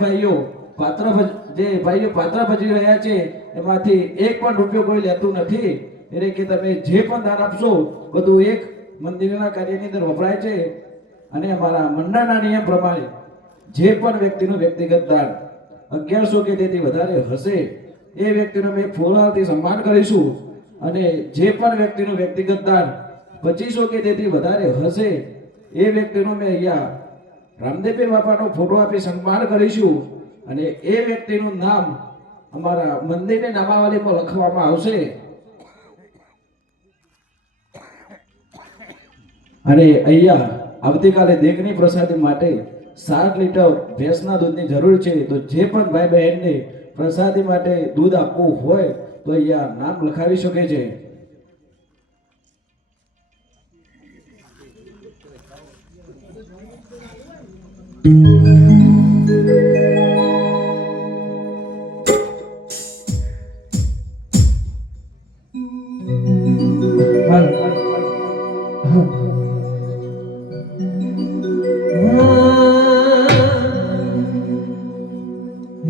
ભાઈઓ પાત્ર ભજવી રહ્યા છે એમાંથી 1 પણ રૂપિયો કોઈ લેતું નથી. એટલે કે તમે જે પણ દાન આપશો બધું એક મંદિરના કાર્યની અંદર વપરાય છે. અને અમારા મંડળના નિયમ પ્રમાણે જે પણ વ્યક્તિનું વ્યક્તિગત દાન 1100 કે તેથી વધારે હશે એ વ્યક્તિનું અમે ફૂલહારથી સન્માન કરીશું. અને જે પણ વ્યક્તિનું વ્યક્તિગત દાન 2500 કે તેથી વધારે હશે એ વ્યક્તિનું અમે અહીંયા રામદેવપીર બાપાનો ફોટો આપી સન્માન કરીશું. અને એ વ્યક્તિનું નામ અમારા મંદિરની નામાવલીમાં લખવામાં આવશે. અને અહીંયા આવતીકાલે દેગની પ્રસાદી માટે 7 લીટર ભેંસના દૂધની જરૂર છે. તો જે પણ ભાઈ બહેનને પ્રસાદી માટે દૂધ આપવું હોય તો અહીંયા નામ લખાવી શકે છે.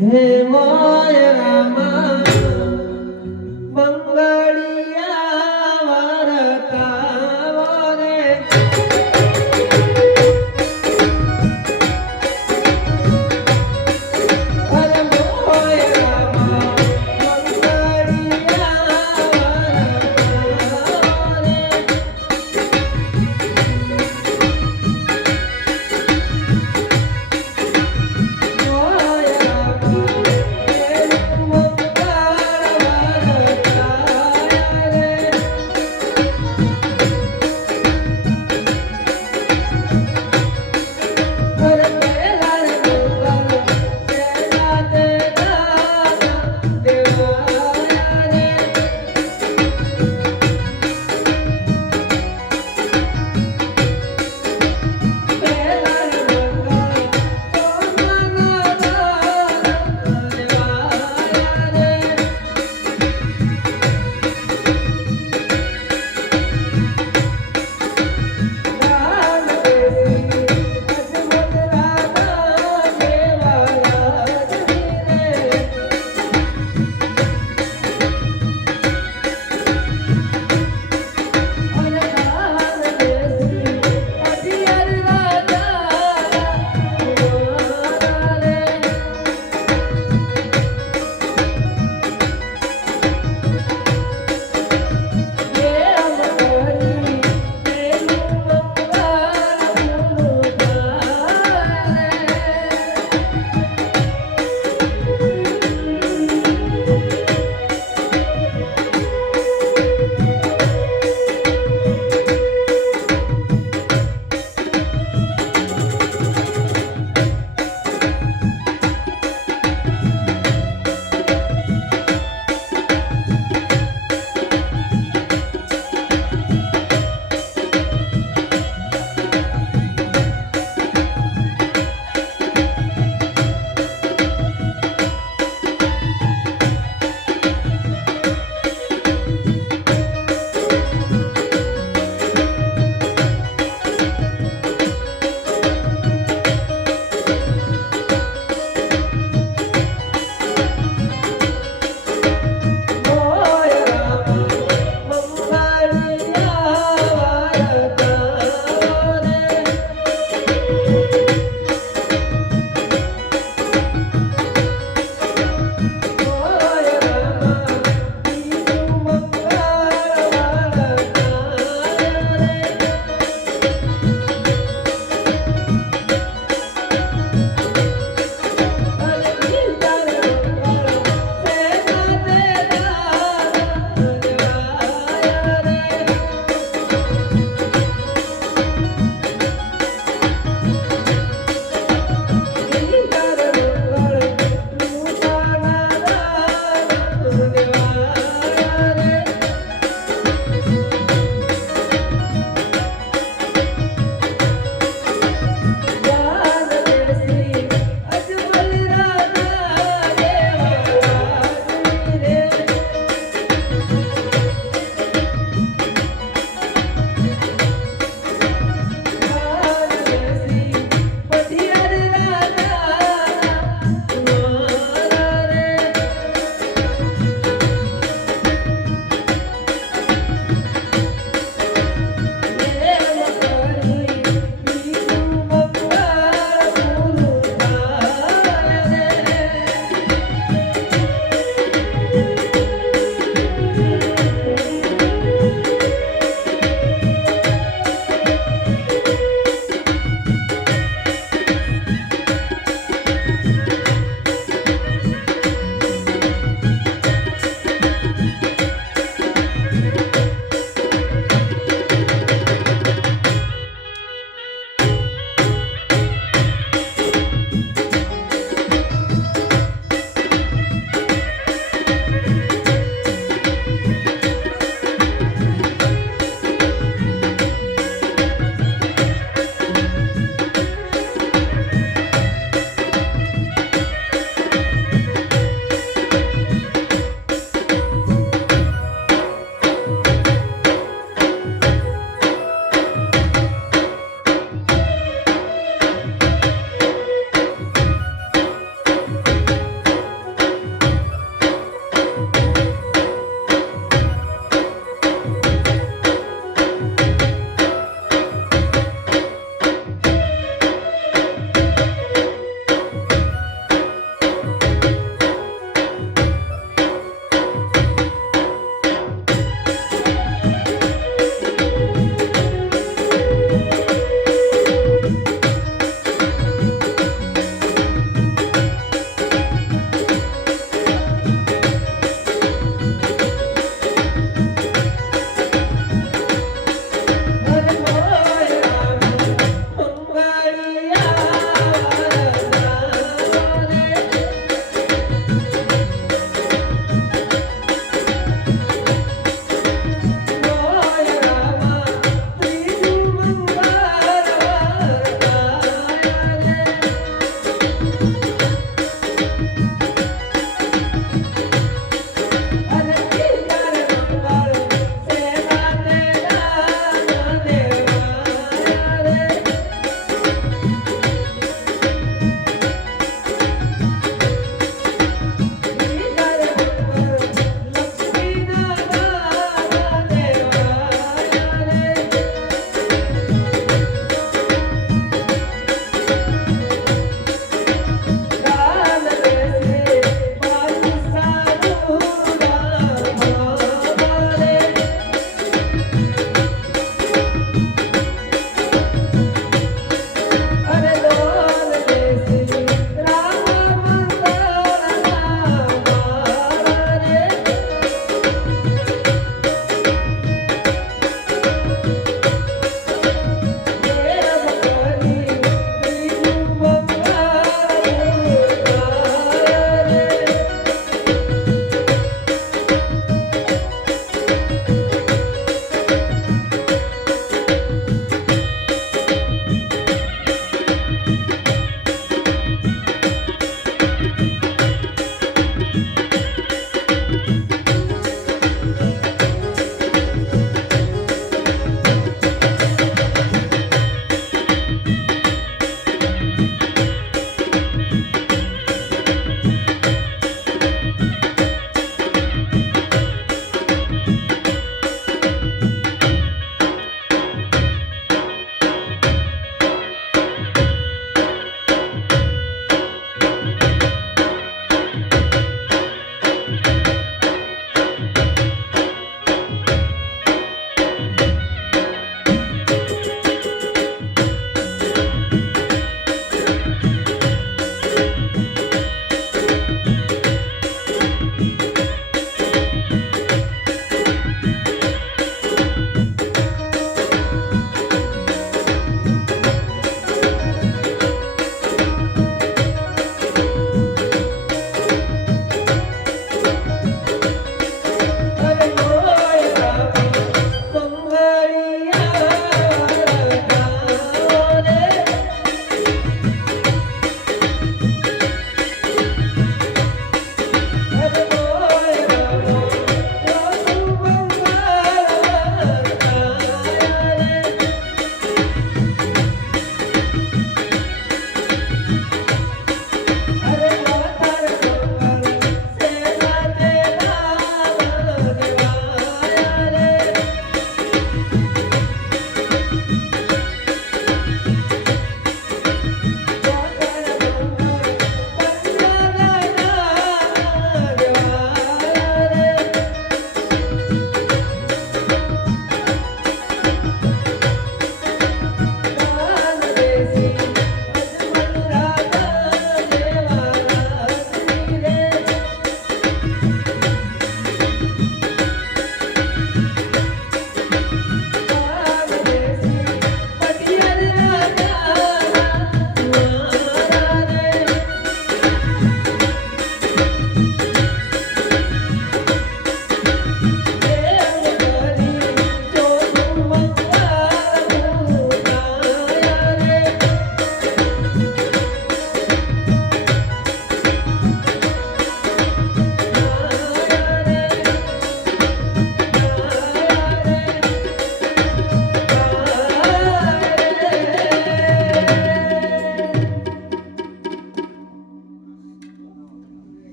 હે માય રામા મંગળિયા વરતાવો રે અરે મોય રામા મંગળિયા વરતાવો રે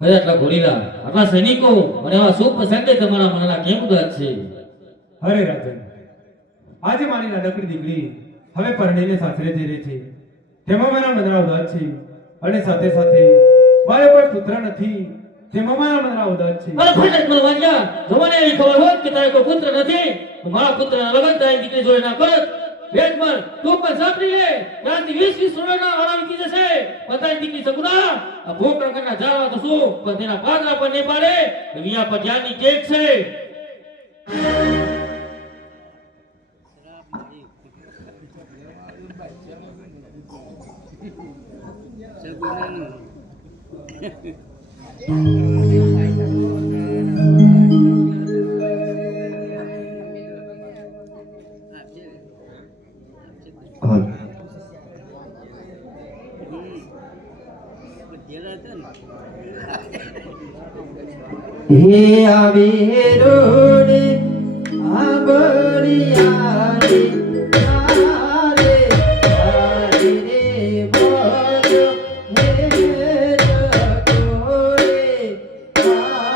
અરે આટલા ઘોડીલા, આટલા સૈનિકો અને આવા શુભ પ્રસંગે તમારા મનના કેમ ઉદાસ છે? અરે રાજન, આજે મારી નાનકડી દીકરી હવે પરણીને સાસરે જઈ રહી છે. તેમાં મારા મનના ઉદાસ છે અને સાથે સાથે મારે કોઈ પુત્ર નથી. તેમાં મારા મનના ઉદાસ છે. અરે ફાટક મળવાનિયા, જવાને એવી ખબર હોત કે તારે કોઈ પુત્ર નથી તો મારા પુત્રના લગ્ન તારી દીકરી જોડે ના કરત. વેદમલ તું પણ સાંભળી લે, ત્યાંથી 20-20 વર્ષના વાળા વીતી જશે. બધાની દીકરી સગુના આ ભોકરા કરના જાળવા તો શું, પણ તેના પાદરા પર નહીં પાડે તો વિયા પર જ્ઞાનની કેક છે. હે આવી રોડે આંગળિયારે તારે તારે રે બોલો હે જગોરે તારા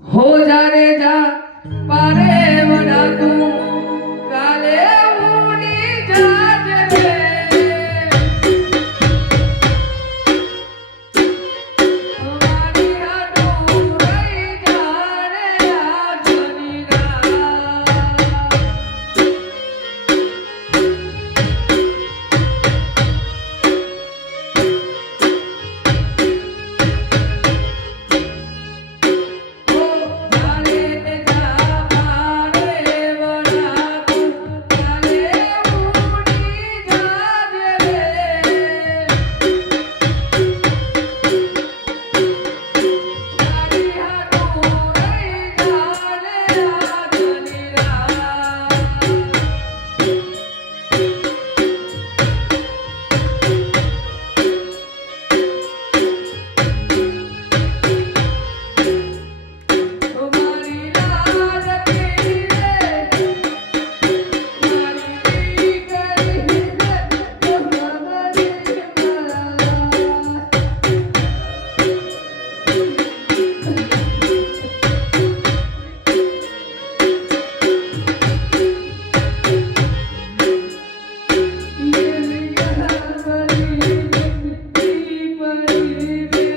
हो जाने जा पारे वना तू काले ऊनी जाज रे हमारी हाडू रही जाने आजनी रात हो जाने जा पारे वना तू काले ऊनी जाज रे हमारी हाडू रही जाने आजनी रात तुम्हारी लाज की रे तुम्हारी करी रे तुम्हारी माला ये लिया बली परी रे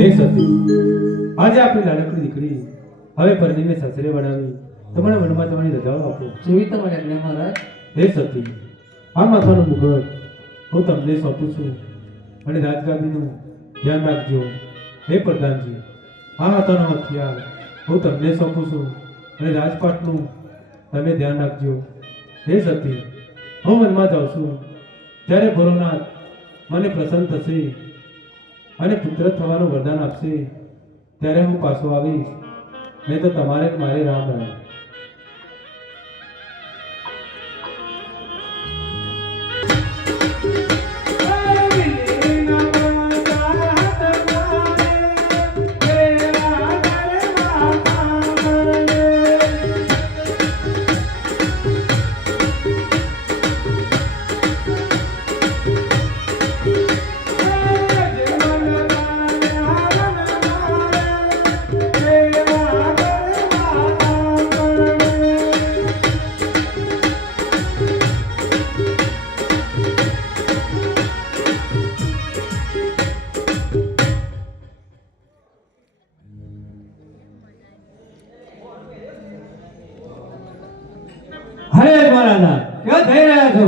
હે સતી, આજે આપણી નાનકડી દીકરી હવે પરણીને સસરે વળાવી તમારા મનમાં તમારી રજાઓ આપો. જેવી તમારી આજ્ઞા મહારાજ. હે સતી, આ માથાનું મુગટ હું તમને સોંપું છું અને રાજગાદીનું ધ્યાન રાખજો. હે પ્રધાનજી, આ હાથોનો હથિયાર હું તમને સોંપું છું અને રાજપાટનું તમે ધ્યાન રાખજો. હે સતી, હું વનમાં જાઉં છું. ત્યારે ભોળોનાથ મને પ્રસન્ન થશે અને પુત્ર થવાનું વરદાન આપશે ત્યારે હું પાછો આવીશ, નહીં તો તમારે જ મારે રામ રામ. હરે મહારાજા ક્યાં થઈ રહ્યા છો?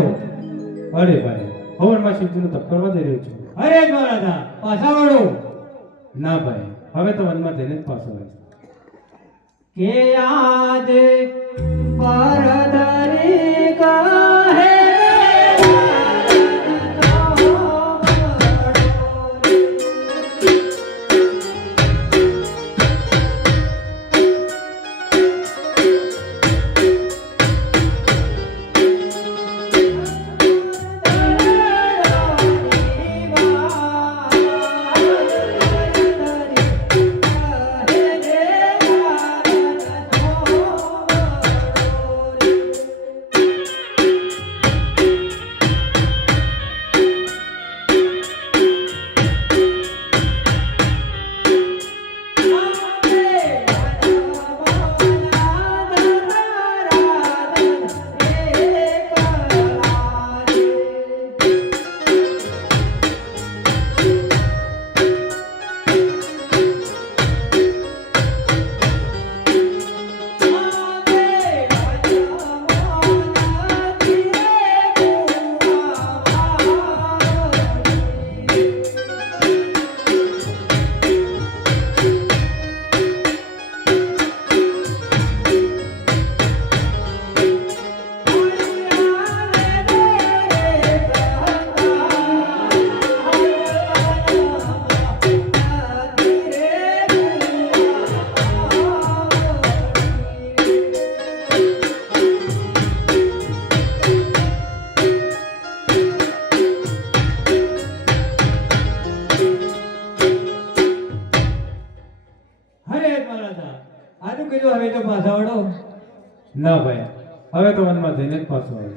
અરે ભાઈ, હવનમાં શિવજીનો તપ કરવા જઈ રહ્યો છું. હરે મહારાજા પાછા વળો. ના ભાઈ, હવે તો વનમાં જઈને જ પાછો આવીશ. કે આજ પરધરી કહે કીધું હવે તો પાછા વળો. ના ભાઈ, હવે તો વનમાં જઈને જ પાછો આવે.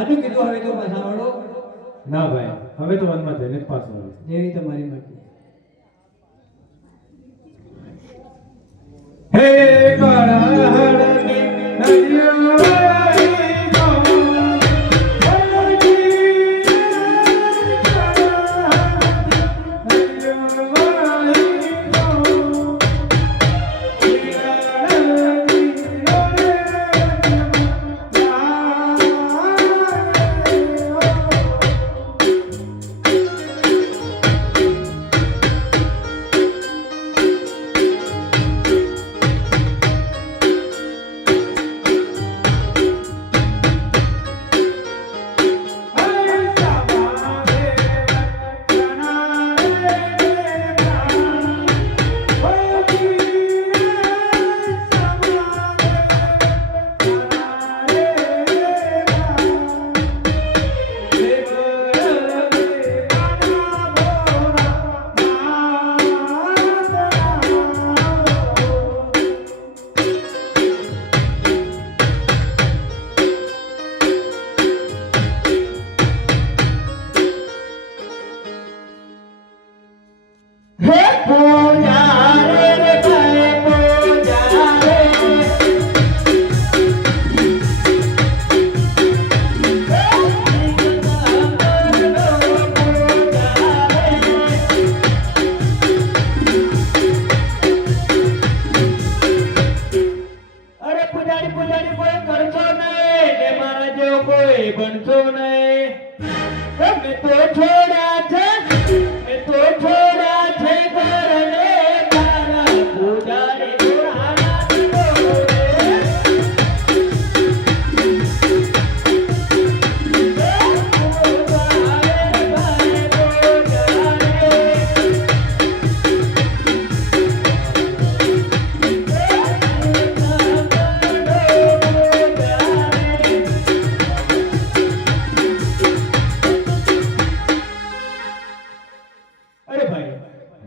આટલું કીધું હવે તો પાછા વળો. ના ભાઈ, હવે તો વનમાં જઈને જ પાછો આવે. જેવી તમારી મરજી. હે કાળા હળની નદીઓ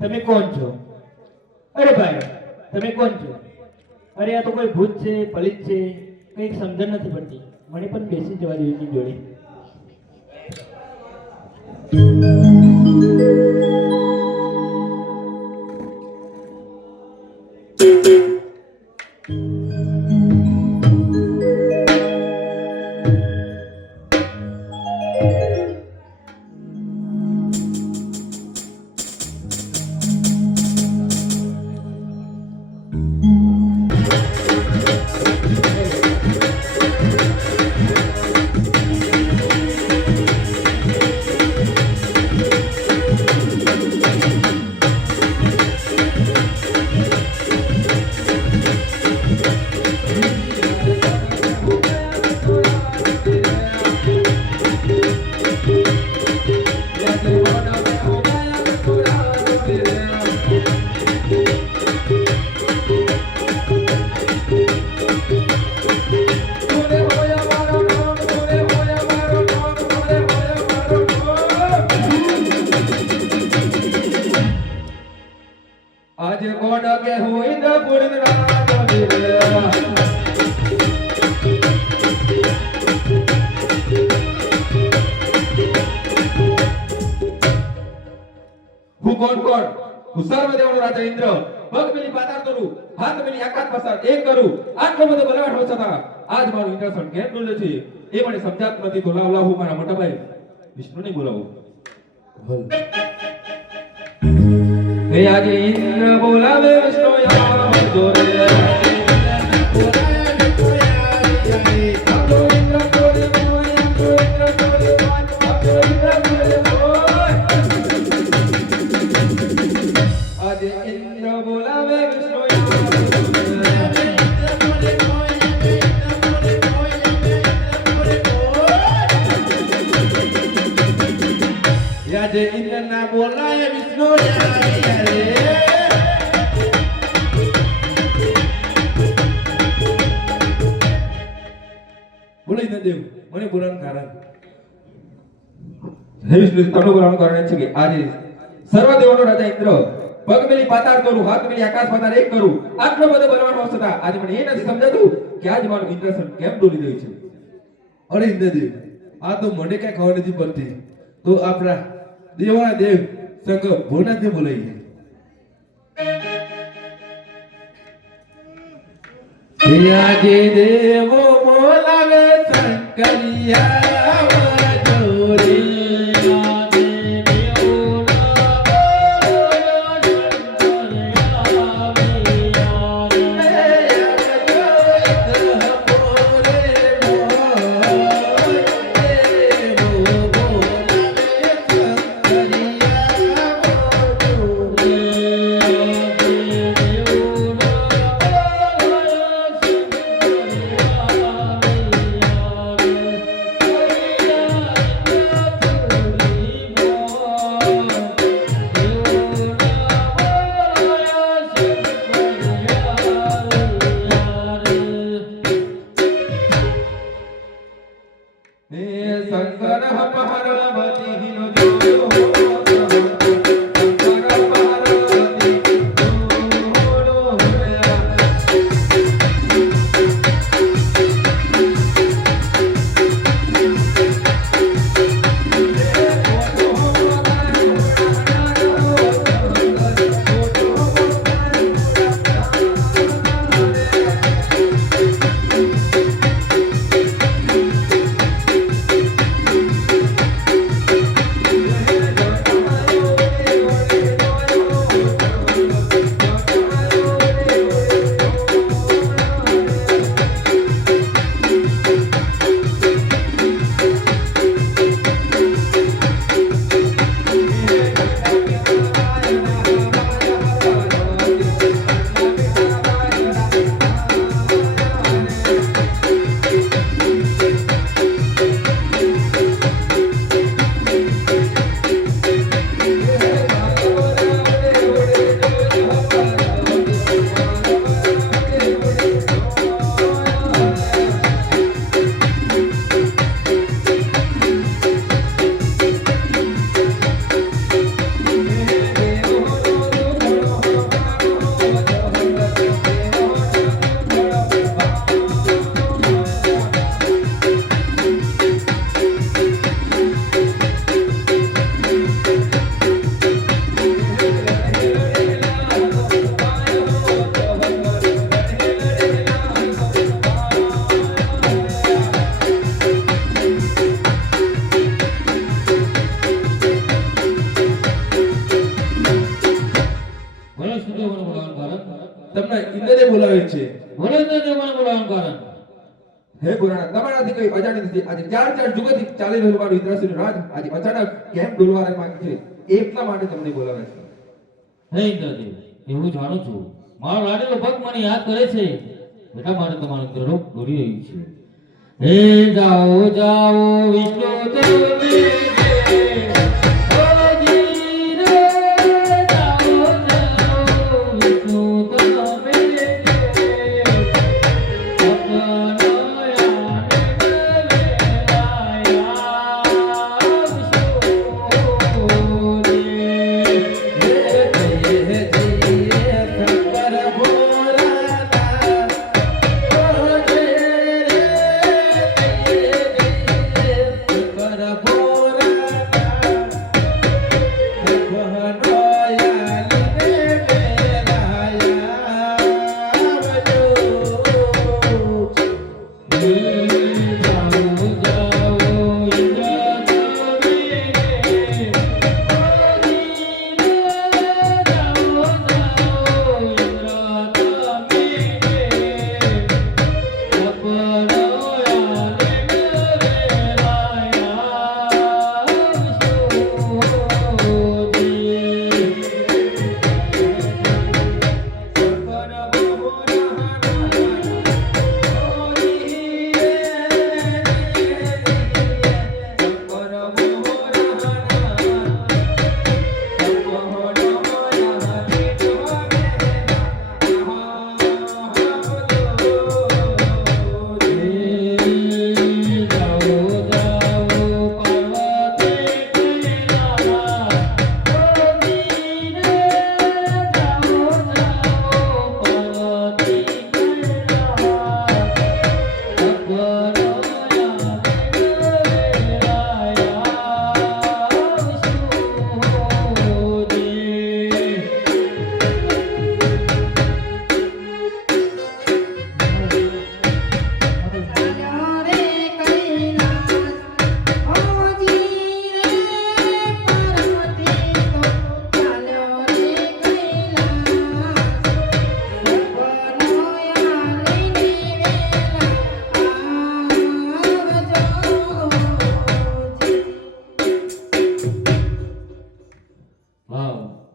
તમે કોણ છો? અરે ભાઈ, તમે કોણ છો? અરે આ તો કોઈ ભૂત છે, પલિત છે, કંઈક સમજણ નથી પડતી. મને પણ બેસી જવા દો એની જોડે. આજે કોણ કે હું ઇન્દ્રપુર રાજા વીરા હું કોણ હું સર્વદેવનો રાજા ઇન્દ્ર પગ મેલી પાતાળ કરું હાથ મેલી આકાશ પસાર એક કરું આટલો બધો બલવાન હોવા છતાં આજ મારું ઇન્દ્રસન કેમ ડોલે છે એ મને સમજાતું નથી તો લાવ હું મારા મોટા ભાઈ વિષ્ણુને બોલાવું હે આજે ઇન્દ્ર બોલાવે વિષ્ણુ આવજો રે આજે ઇન્દ્ર બોલાવે વિષ્ણુ આજે ઇન્દ્ર ના બોલાય વિષ્ણુ જાય રે બોલી ન દેવ મને બોલાવાનું કારણ હે વિષ્ણુ તમને બોલાવવાનું કારણ એ છે કે આજે સર્વદેવનો રાજા ઇન્દ્ર પગ મેલી પાતાળ કરું હાથ મેલી આકાશ પાતાળ એક કરું આટલો બધો બલવાન હોવા છતાં આજે મને એ નથી સમજાતું કે આજ મારું ઇન્દ્રસન કેમ ડોલી રહ્યું છે અરે ઇન્દ્રદેવ આ તો મને કઈ ખબર નથી પડતી તો આપણા દેવાના દેવ શંકર ભોળાનાથને બોલાવીએ આજે દેવો બોલાવે શંકરિયા તમને ઇન્દ્રદેવ બોલાવે છે બોલે તો તે મને બોલાવવાનું કારણ હે પુરાણ તમારાથી કોઈ અજાણી નથી આજે ચાર જુગથી ચાલી રહેલું મારું ઇન્દ્રસનનું રાજ આજે અચાનક કેમ ડોલવા માંગે છે એટલા માટે તમને બોલાવે છે હે ઇન્દ્રદેવ એવું જાણું છું મારો લાડેલો ભક્ત મને યાદ કરે છે એટલા માટે તમારું ઇન્દ્રલોક દોરી રહ્યું છે હે જાઓ જાઓ વિષ્ણુ તમે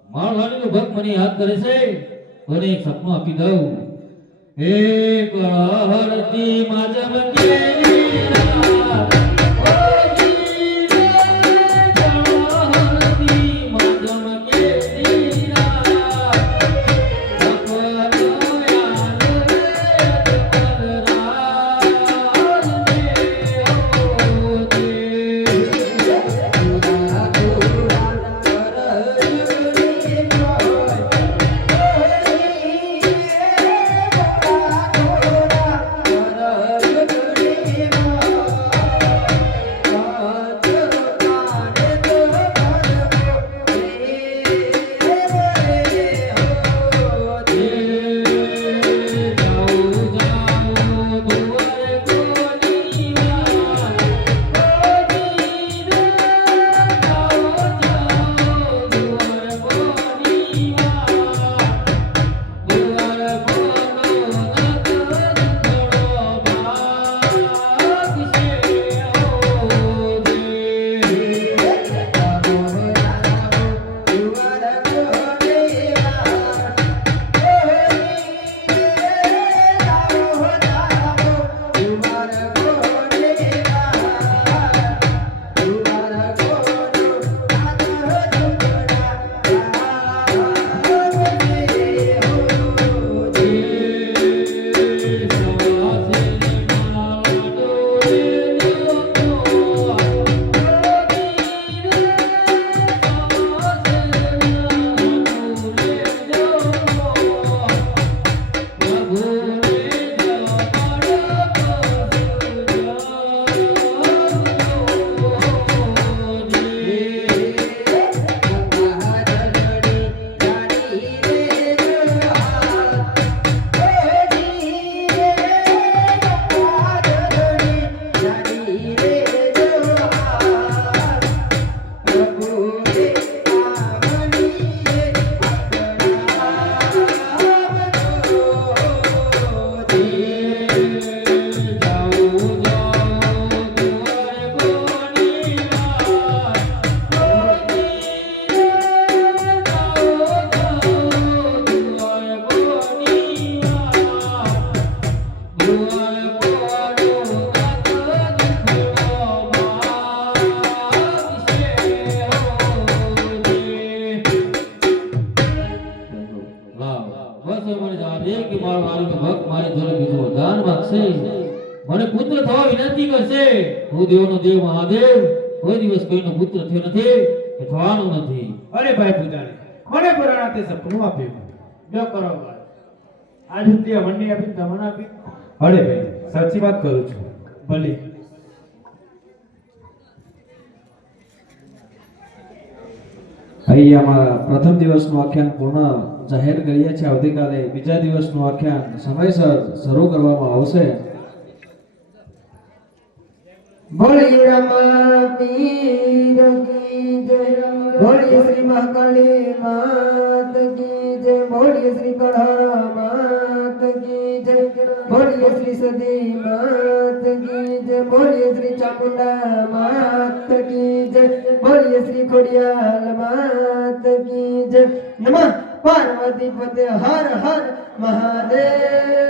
મારો લાડીનો ભક્ત મને યાદ કરે છે મને એક સપનું આપી દઉં એક હરતી માજમ કેરી રાત ઓ જીરે હરતી માજમ કેરી રાત સપનો યાદ મને પુત્ર થવા વિનંતી કરશે હું દેવનો દેવ મહાદેવ કોઈ દિવસ કોઈનો પુત્ર થયો નથી કે થવાનો નથી અરે ભાઈ પૂજારી મને પુરાણા તે સપનું આપ્યું જો કરો વાત. આજ સુધી અમને આપી તમને આપી અરે ભાઈ સાચી વાત કરું છું ભલે અહીંયામાં પ્રથમ દિવસનું આખ્યાન પૂર્ણ જાહેર કરીએ છીએ આવતીકાલે બીજા દિવસનું આખ્યાન સમયસર શરૂ કરવામાં આવશે બોલીએ રમા પીર કી જય બોલીએ શ્રી મહાકાળી માત કી જય બોલીએ શ્રી કળહર માત કી જય બોલીએ શ્રી સદી માત કી જય બોલીએ શ્રી ચામુંડા માત કી જય બોલીએ શ્રી ખોડિયાલ માત કી જય નમઃ પાર્વતી પતે હર હર મહાદેવ